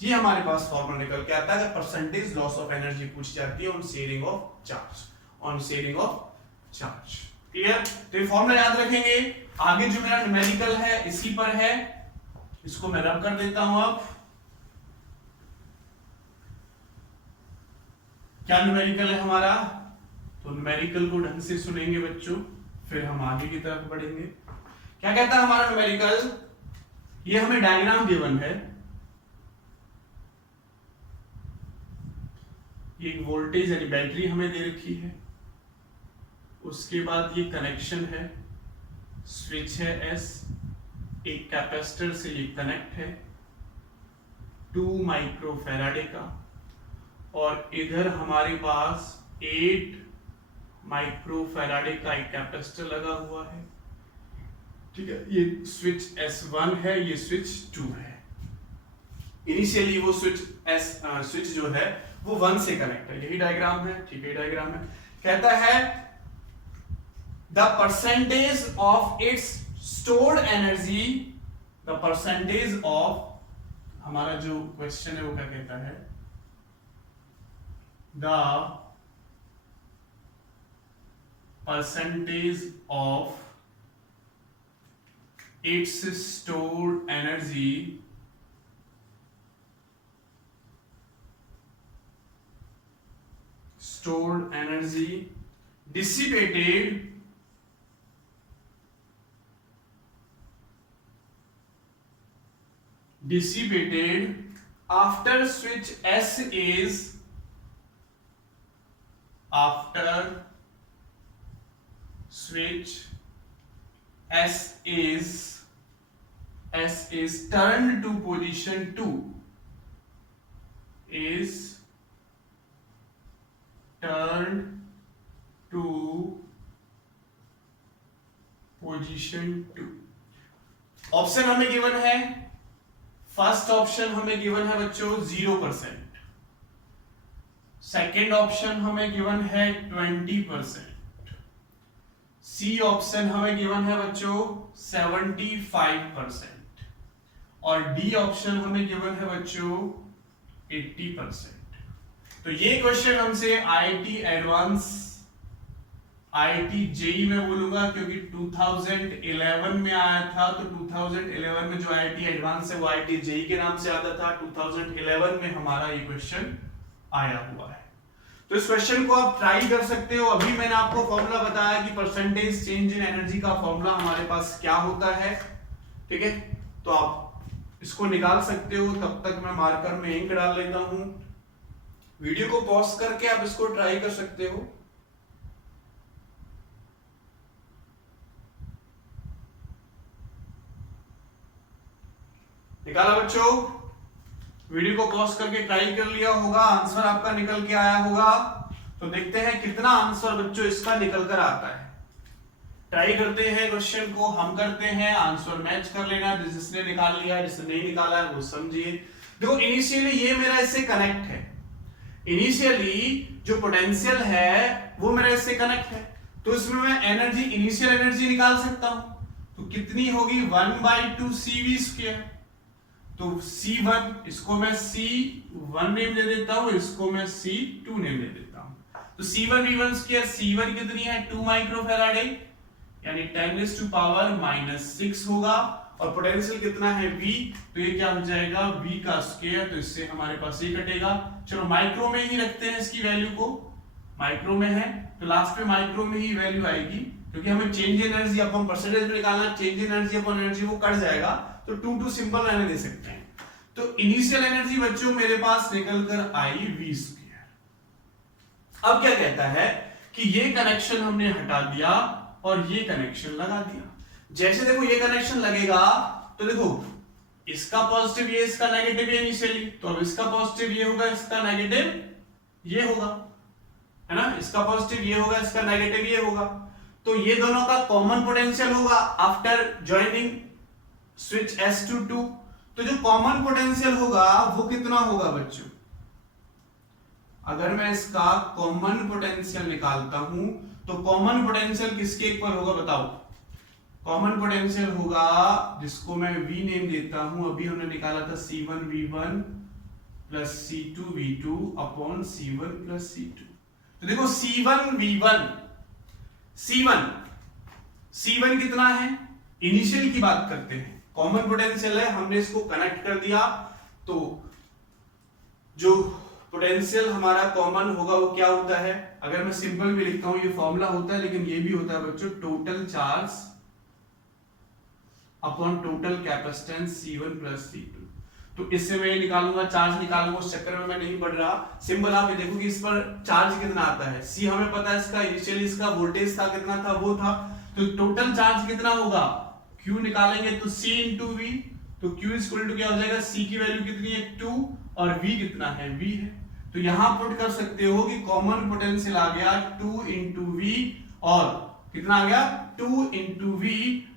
ये हमारे पास फॉर्मूला निकल के आता है अगर परसेंटेज लॉस ऑफ एनर्जी पूछी जाती है on sharing of charge, on sharing of charge. Clear, तो ये फॉर्मूला याद रखेंगे। आगे जो मेरा न्यूमेरिकल है इसी पर है, इसको मैं रब कर देता हूं। अब क्या न्यूमेरिकल है हमारा, तो न्यूमेरिकल को ढंग से सुनेंगे बच्चों। फिर हम आगे की तरफ बढ़ेंगे। क्या कहता है हमारा न्यूमेरिकल, ये हमें डायग्राम गिवन है, एक वोल्टेज यानी बैटरी हमें दे रखी है, उसके बाद ये कनेक्शन है, स्विच है एस, एक कैपेसिटर से ये कनेक्ट है 2 माइक्रोफैराडे का, और इधर हमारे पास 8 माइक्रोफैराडे का एक कैपेसिटर लगा हुआ है। ठीक है, ये स्विच S1 है, ये स्विच 2 है। इनिशियली वो स्विच जो है वो 1 से कनेक्ट है, यही डायग्राम है। ठीक है, डायग्राम है, कहता है the percentage of its stored energy, the percentage of, हमारा जो क्वेश्चन है वो क्या कहता है, the percentage of its stored energy dissipated after switch S is turned to position 2, is turned to position 2। Option हमें गिवन है, फर्स्ट ऑप्शन हमें गिवन है बच्चों 0%, सेकेंड ऑप्शन हमें गिवन है 20%, सी ऑप्शन हमें गिवन है बच्चों 75%, और डी ऑप्शन हमें गिवन है बच्चों 80%। तो ये क्वेश्चन हमसे आईआईटी एडवांस, आईआईटी जेई में बोलूंगा क्योंकि 2011 में आया था, तो 2011 में जो आईआईटी एडवांस है वो आईआईटी जेई के नाम से आता था, 2011 में हमारा ये क्वेश्चन आया हुआ है। तो इस क्वेश्चन को आप ट्राई कर सकते हो। अभी मैंने आपको फॉर्मूला बताया कि परसेंटेज चेंज इन एनर्जी का फॉर्मूला हमारे पास क्या होता है। ठीक है, तो आप इसको निकाल सकते हो। तब तक मैं मार्कर में इंक डाल लेता हूं। वीडियो को पॉज करके आप इसको ट्राई कर सकते हो। निकाला बच्चों? वीडियो को पॉज करके ट्राई कर लिया होगा, आंसर आपका निकल के आया होगा। तो देखते हैं कितना आंसर बच्चों इसका निकल कर आता है। ट्राई करते हैं क्वेश्चन को, हम करते हैं, आंसर मैच कर लेना। जिसने निकाल लिया, जिसने नहीं निकाला है वो समझिए। देखो इनिशियली ये मेरा इससे कनेक्ट है, इनिशियली जो पोटेंशियल है वो मेरा इससे कनेक्ट है, तो इसमें मैं एनर्जी, इनिशियल एनर्जी निकाल सकता हूं। तो कितनी होगी 1/2 CV²। तो C1, इसको मैं C1 नेम दे देता हूं, इसको मैं C2 नेम दे देता हूं। तो C1 V1², C1 कितनी है 2 माइक्रोफैराडे, यानी 10⁻⁻⁶ होगा। और पोटेंशियल कितना है V, तो ये क्या हो जाएगा V का स्क्वायर। तो इससे हमारे पास ये कटेगा। चलो माइक्रो में ही रखते हैं इसकी वैल्यू को, माइक्रो में है तो लास्ट में माइक्रो में ही वैल्यू आएगी, क्योंकि हमें चेंज एनर्जी अपन परसेंटेज में निकालना, चेंज एनर्जी अपन एनर्जी वो कट जाएगा, तो 2 सिंपल रहने दे सकते हैं। तो इनिशियल एनर्जी बच्चों मेरे पास निकल कर आई V²। अब क्या कहता है कि ये कनेक्शन हमने हटा दिया और ये कनेक्शन लगा दिया। जैसे देखो ये कनेक्शन लगेगा तो देखो इसका पॉजिटिव ये, इसका नेगेटिव ये इनिशियली, तो अब इसका पॉजिटिव ये होगा, इसका नेगेटिव ये होगा, है ना। इसका पॉजिटिव ये होगा, इसका नेगेटिव ये होगा। तो ये दोनों का कॉमन पोटेंशियल होगा after joining switch S to 2। तो जो कॉमन पोटेंशियल होगा वो कितना होगा बच्चों? अगर मैं इसका कॉमन पोटेंशियल निकालता हूं तो कॉमन पोटेंशियल किसके ऊपर होगा बताओ? कॉमन पोटेंशियल होगा जिसको मैं V नेम देता हूं, अभी हमने निकाला था C1 V1 plus C2 V2 upon C1 plus C2। तो देखो C1 V1, C1 कितना है? इनिशियल की बात करते हैं, कॉमन पोटेंशियल है, हमने इसको कनेक्ट कर दिया। तो जो पोटेंशियल हमारा कॉमन होगा वो क्या होता है, अगर मैं सिंपल भी लिखता हूं ये फॉर्मूला होता है, लेकिन ये भी होता है बच्चों total charge upon total capacitance C1 plus C2। तो इससे मैं ये निकालूंगा, चार्ज निकालूंगा, उस चक्कर में मैं नहीं बढ़ रहा। सिंबल आप ये देखो कि इस पर चार्ज कितना आता है, C हमें पता है इसका इनिशियली इसका वोल्टेज था कितना था, वो था, तो टोटल चार्ज कितना होगा, Q निकालेंगे तो C इंटू V, तो Q इक्वल टू क्या हो जाएगा, C की वैल्यू कितनी है 2 और V कितना है, V है। तो यहां पुट कर सकते हो कि कॉमन पोटेंशियल आ गया 2 इंटू V और कितना आ गया 2 into V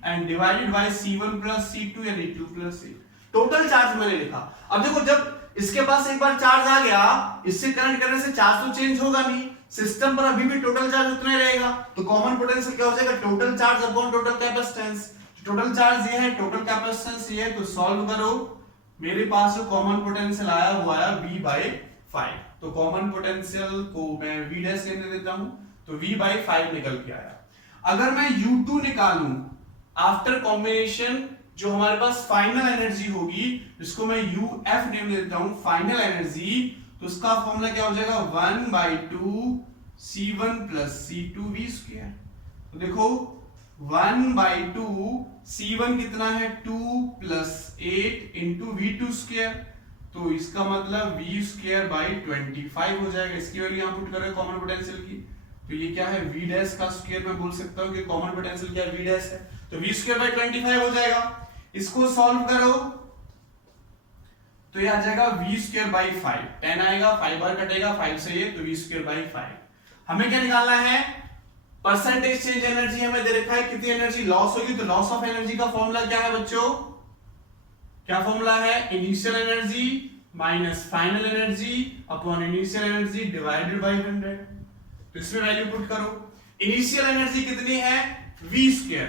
and divided by C1 plus C2 यानी 2 प्लस 8। टोटल चार्ज मैंने लिखा। अब देखो जब इसके पास एक बार चार्ज आ गया, इससे करंट करने से चार्ज तो चेंज होगा नहीं, सिस्टम पर अभी भी टोटल चार्ज उतना ही रहेगा, तो कॉमन पोटेंशियल क्या हो जाएगा, total charge upon total capacitance. Total charge ये है, टोटल कैपेसिटेंस ये है, तो सॉल्व करो, मेरे पास जो कॉमन पोटेंशियल आया वो आया V/5। तो कॉमन पोटेंशियल को मैं V डैश लेने देता हूं, तो V/5 निकल के आया। अगर मैं U2 निकालूं आफ्टर कॉम्बिनेशन, जो हमारे पास फाइनल एनर्जी होगी, जिसको मैं UF नेम देता हूं फाइनल एनर्जी, तो उसका फॉर्मूला क्या हो जाएगा 1/2 C1 प्लस C2 V²। तो देखो 1/2 C1 कितना है 2 प्लस 8 इंटू V², तो इसका मतलब V²/25 हो जाएगा। इसकी वैल्यू यहां पुट करें कॉमन पोटेंशियल की, तो ये क्या है V डैश का स्क्वायर, मैं बोल सकता हूं कि कॉमन पोटेंशियल क्या है V डैश है, तो V²/25 हो जाएगा। इसको सॉल्व करो तो ये आ जाएगा V²/5, 10 आएगा, 5 बार कटेगा 5 से ये, तो V²/5। हमें क्या निकालना है, परसेंटेज चेंज एनर्जी हमें दे रखा है, कितनी एनर्जी लॉस होगी, तो लॉस ऑफ एनर्जी का फॉर्मूला क्या है बच्चों, क्या फॉर्मूला है, initial energy minus final energy upon initial energy divided by 100। तो इसमें वैल्यू पुट करो, इनिशियल एनर्जी कितनी है V²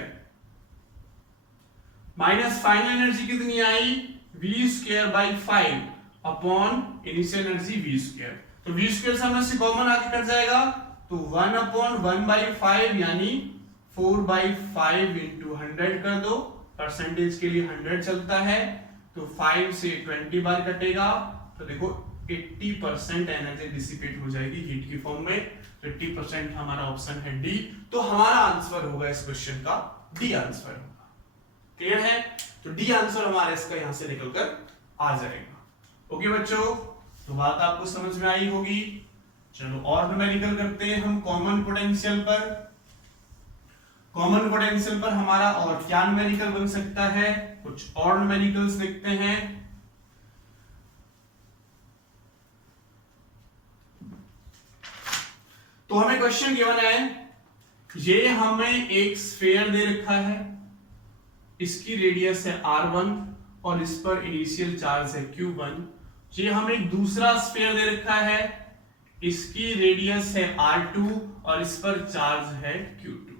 माइनस फाइनल एनर्जी कितनी आई V²/5 upon initial energy V²। तो V² से हमें से कॉमन आगे कट जाएगा, तो 1/1/5 यानी 4/5 इंटू 100 कर दो, परसेंटेज के लिए 100 चलता है, तो 5 से 20 बार कटेगा, तो देखो 80% एनर्जी डिसिपेट हो जाएगी हीट की फॉर्म में, तो 80% हमारा ऑप्शन है डी। तो हमारा आंसर होगा इस क्वेश्चन का डी आंसर होगा। क्लियर है, तो डी आंसर हमारा इसका यहां से निकलकर आ जाएगा। ओके बच्चों, तो बात आपको समझ में आई होगी। चलो और न्यूमेरिकल करते हैं हम कॉमन पोटेंशियल पर। कॉमन पोटेंशियल पर हमारा और क्या न्यूमेरिकल बन सकता है, कुछ और न्यूमेरिकल्स देखते हैं। तो हमें क्वेश्चन गिवन है, ये हमें एक स्फीयर दे रखा है, इसकी रेडियस है r1 और इस पर इनिशियल चार्ज है q1। ये हमें एक दूसरा स्फीयर दे रखा है, इसकी रेडियस है r2 और इस पर चार्ज है q2।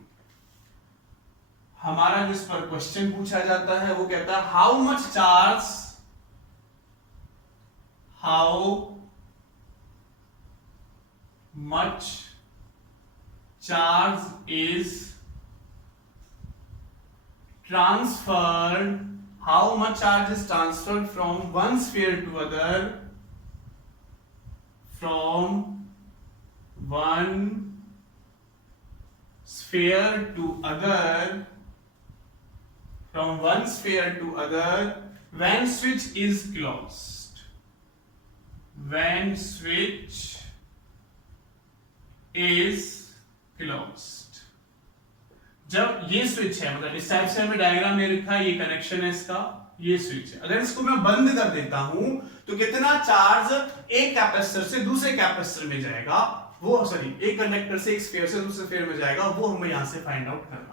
हमारा जिस पर क्वेश्चन पूछा जाता है वो कहता है how much charge is transferred, how much charge is transferred from one sphere to other, from one sphere to other, from one sphere to other when switch is closed, when switch is closed। जब ये switch है, मतलब इस type से हमें diagram में लिखा है, ये कनेक्शन है इसका, ये स्विच है, अगर इसको मैं बंद कर देता हूं तो कितना चार्ज एक कैपेसिटर से दूसरे कैपेसिटर में जाएगा, वो सॉरी एक कंडक्टर से एक स्फीयर से दूसरे स्फीयर में जाएगा, वो हमें यहां से फाइंड आउट करना है।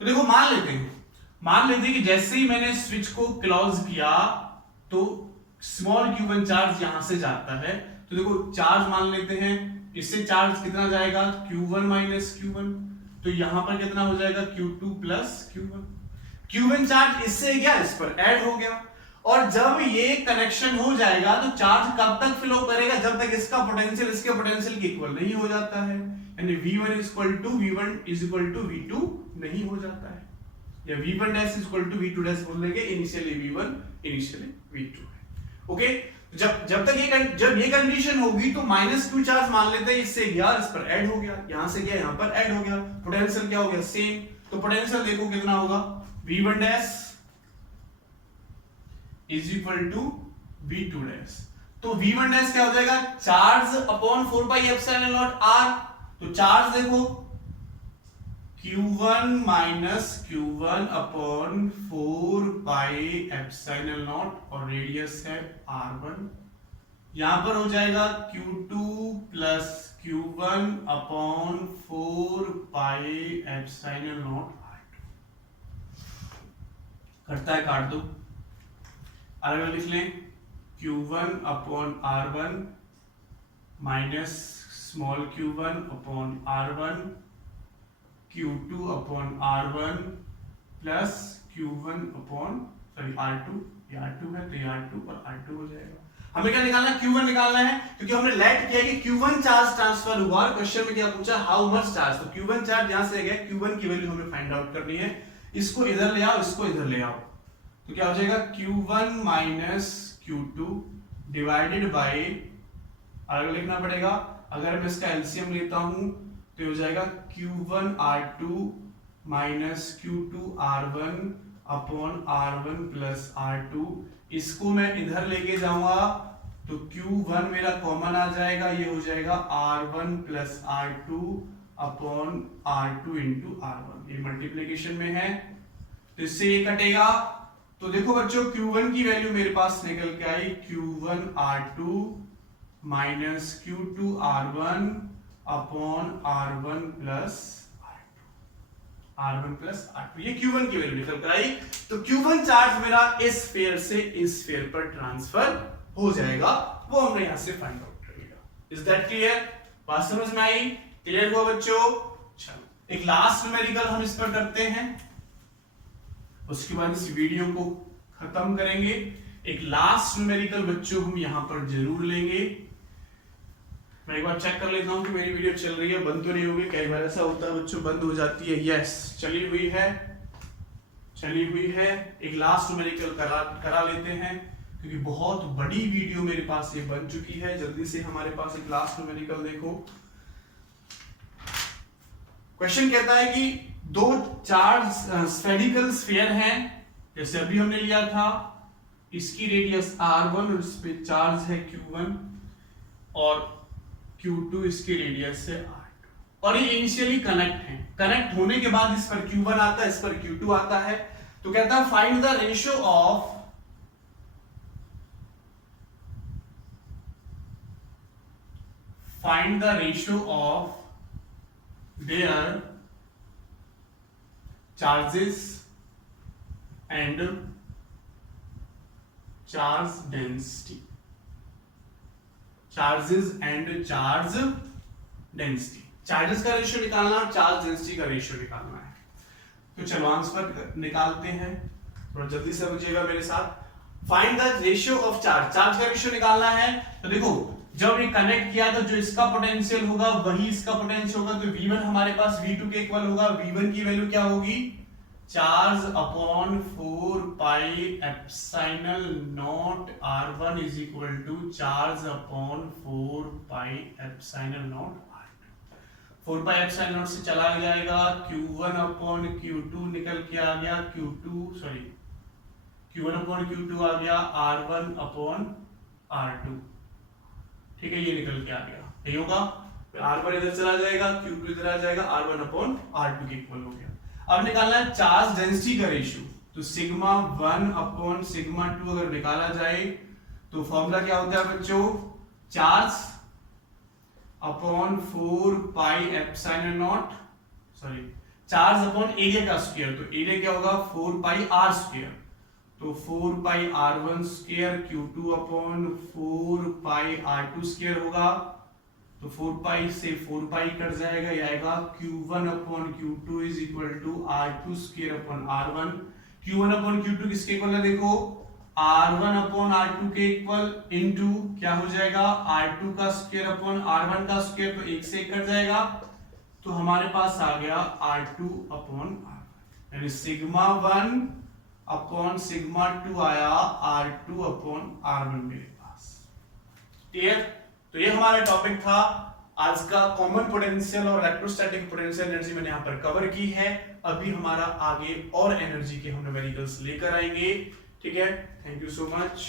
तो देखो मान लेते हैं कि जैसे ही मैंने स्विच को क्लोज किया तो स्मॉल q1 चार्ज यहां से जाता है, तो देखो चार्ज मान लेते हैं, इससे चार्ज कितना जाएगा q1 माइनस q1, तो यहां पर कितना हो जाएगा q2 plus q1। q1 charge इससे गया इस पर ऐड हो गया, और जब ये कनेक्शन हो जाएगा तो चार्ज कब तक फ्लो करेगा, जब तक इसका पोटेंशियल इसके पोटेंशियल के इक्वल नहीं हो जाता है, यानी v1 इक्वल टू v2 नहीं हो जाता है, या v1 dash equal to v2 dash बोल देंगे, इनिशियली v1 इनिशियली v2 है। ओके, जब ये कंडीशन होगी तो -q चार्ज मान लेते हैं, इससे गया इस पर ऐड हो गया, यहां से गया यहां पर ऐड हो गया, पोटेंशियल क्या हो गया सेम। तो पोटेंशियल देखो कितना होगा, v1 dash is equal to v2 dash. तो v1 डैश क्या हो जाएगा, charge upon 4 pi epsilon naught r। तो चार्ज देखो q1 minus q1 upon 4 pi epsilon naught और रेडियस है r1। यहां पर हो जाएगा q2 plus q1 upon 4 pi epsilon naught r2। करता है काट दो, अलग लिख लें, q1 upon r1 minus small q1 upon r1, q2 upon r1 plus q1 upon r2, ये r2 है तो ये r2 और r2 हो जाएगा। हमें क्या निकालना है, q1 निकालना है, क्योंकि हमने लेट किया कि q1 चार्ज ट्रांसफर हुआ और क्वेश्चन में क्या पूछा, हाउ मच चार्ज। तो q1 चार्ज यहां से गया, q1 की वैल्यू हमें फाइंड आउट करनी है। इसको इधर ले आओ, इसको इधर ले आओ, तो क्या हो जाएगा q1 minus q2 divided by, अलग लिखना पड़ेगा, अगर मैं इसका एलसीएम लेता हूं तो हो जाएगा q1 r2 minus q2 r1 upon r1 plus r2। इसको मैं इधर लेके जाऊंगा तो q1 मेरा कॉमन आ जाएगा, ये हो जाएगा r1 plus r2 upon r2 into r1, ये मल्टीप्लीकेशन में है तो इससे ये कटेगा। तो देखो बच्चों q1 की वैल्यू मेरे पास निकल के आई q1 r2 minus q2 r1 upon r1 plus r2, ये q1 की वैल्यू निकल कर आई। तो q1 चार्ज मेरा इस स्फीयर से इस स्फीयर पर ट्रांसफर हो जाएगा, वो हमने यहां से फाइंड आउट कर लिया। इज दैट क्लियर, बात समझ में आई, क्लियर हुआ बच्चों। चलो एक लास्ट न्यूमेरिकल हम इस पर करते हैं, उसके बाद इस वीडियो को खत्म करेंगे। एक लास्ट न्यूमेरिकल बच्चों हम यहां पर जरूर लेंगे। मैं एक बार चेक कर लेता हूं कि मेरी वीडियो चल रही है, बंद तो नहीं होगी, कई बार ऐसा होता है बच्चों बंद हो जाती है। यस चली हुई है। एक लास्ट न्यूमेरिकल करा लेते हैं, क्योंकि बहुत बड़ी वीडियो मेरे पास ये बन चुकी है। जल्दी से हमारे पास एक लास्ट न्यूमेरिकल देखो। क्वेश्चन कहता है कि दो चार्ज स्फेरिकल स्फीयर हैं, जैसे अभी हमने लिया था, इसकी रेडियस r1 और इस पे चार्ज है q1 और q2 इसकी रेडियस है r2, और ये इनिशियली कनेक्ट हैं। कनेक्ट होने के बाद इस पर q1 आता है, इस पर q2 आता है। तो कहता है find the ratio of their charges and charge density। Charges and charge density, charges का रेशियो निकालना और चार्ज डेंसिटी का रेशियो निकालना है। तो चलो आंसर निकालते हैं, थोड़ा जल्दी से समझिएगा मेरे साथ। Find the ratio of charge, charge का रेशियो निकालना है। तो देखो जब ये कनेक्ट किया तो जो इसका पोटेंशियल होगा वही इसका पोटेंशियल होगा, तो v1 हमारे पास v2 के इक्वल होगा। v1 की वैल्यू क्या होगी, charge upon 4 pi epsilon naught r1 is equal to charge upon 4 pi epsilon naught r2। 4 pi epsilon naught से चला जाएगा, q1 अपॉन q2 निकल के आ गया, q1 अपॉन q2 आ गया r1 अपॉन r2, ठीक है, ये निकल के आ गया, यही होगा। r1 इधर चला जाएगा, q2 इधर आ जाएगा, r1 अपॉन r2 के इक्वल हो गया। अब निकालना है चार्ज डेंसिटी का रेशियो, तो सिग्मा 1 अपॉन सिग्मा 2 अगर निकाला जाए तो फॉर्मूला क्या होता है बच्चों, charge upon 4 pi epsilon not, charge upon area का स्क्वायर, तो एरिया क्या होगा 4 पाई r स्क्वायर, तो 4 पाई r1 स्क्वायर q2 अपॉन 4 पाई r2 स्क्वायर होगा, तो 4 पाई से 4 पाई कट जाएगा, ये आएगा q1 upon q2 is equal to r2 square upon r1। q1 upon q2 किसके इक्वल है, देखो r1 अपॉन r2 के इक्वल, इनटू क्या हो जाएगा r2 का स्क्वायर अपॉन r1 का स्क्वायर, तो एक से एक कट जाएगा, तो हमारे पास आ गया r2 अपॉन r1, यानी सिग्मा 1 अपॉन सिग्मा 2 आया r2 अपॉन r1 मेरे पास। क्लियर? तो ये हमारा टॉपिक था आज का, कॉमन पोटेंशियल और इलेक्ट्रोस्टैटिक पोटेंशियल एनर्जी मैंने यहाँ पर कवर की है। अभी हमारा आगे और एनर्जी के हम न्यूमेरिकल्स लेकर आएंगे। ठीक है, थैंक यू सो मच।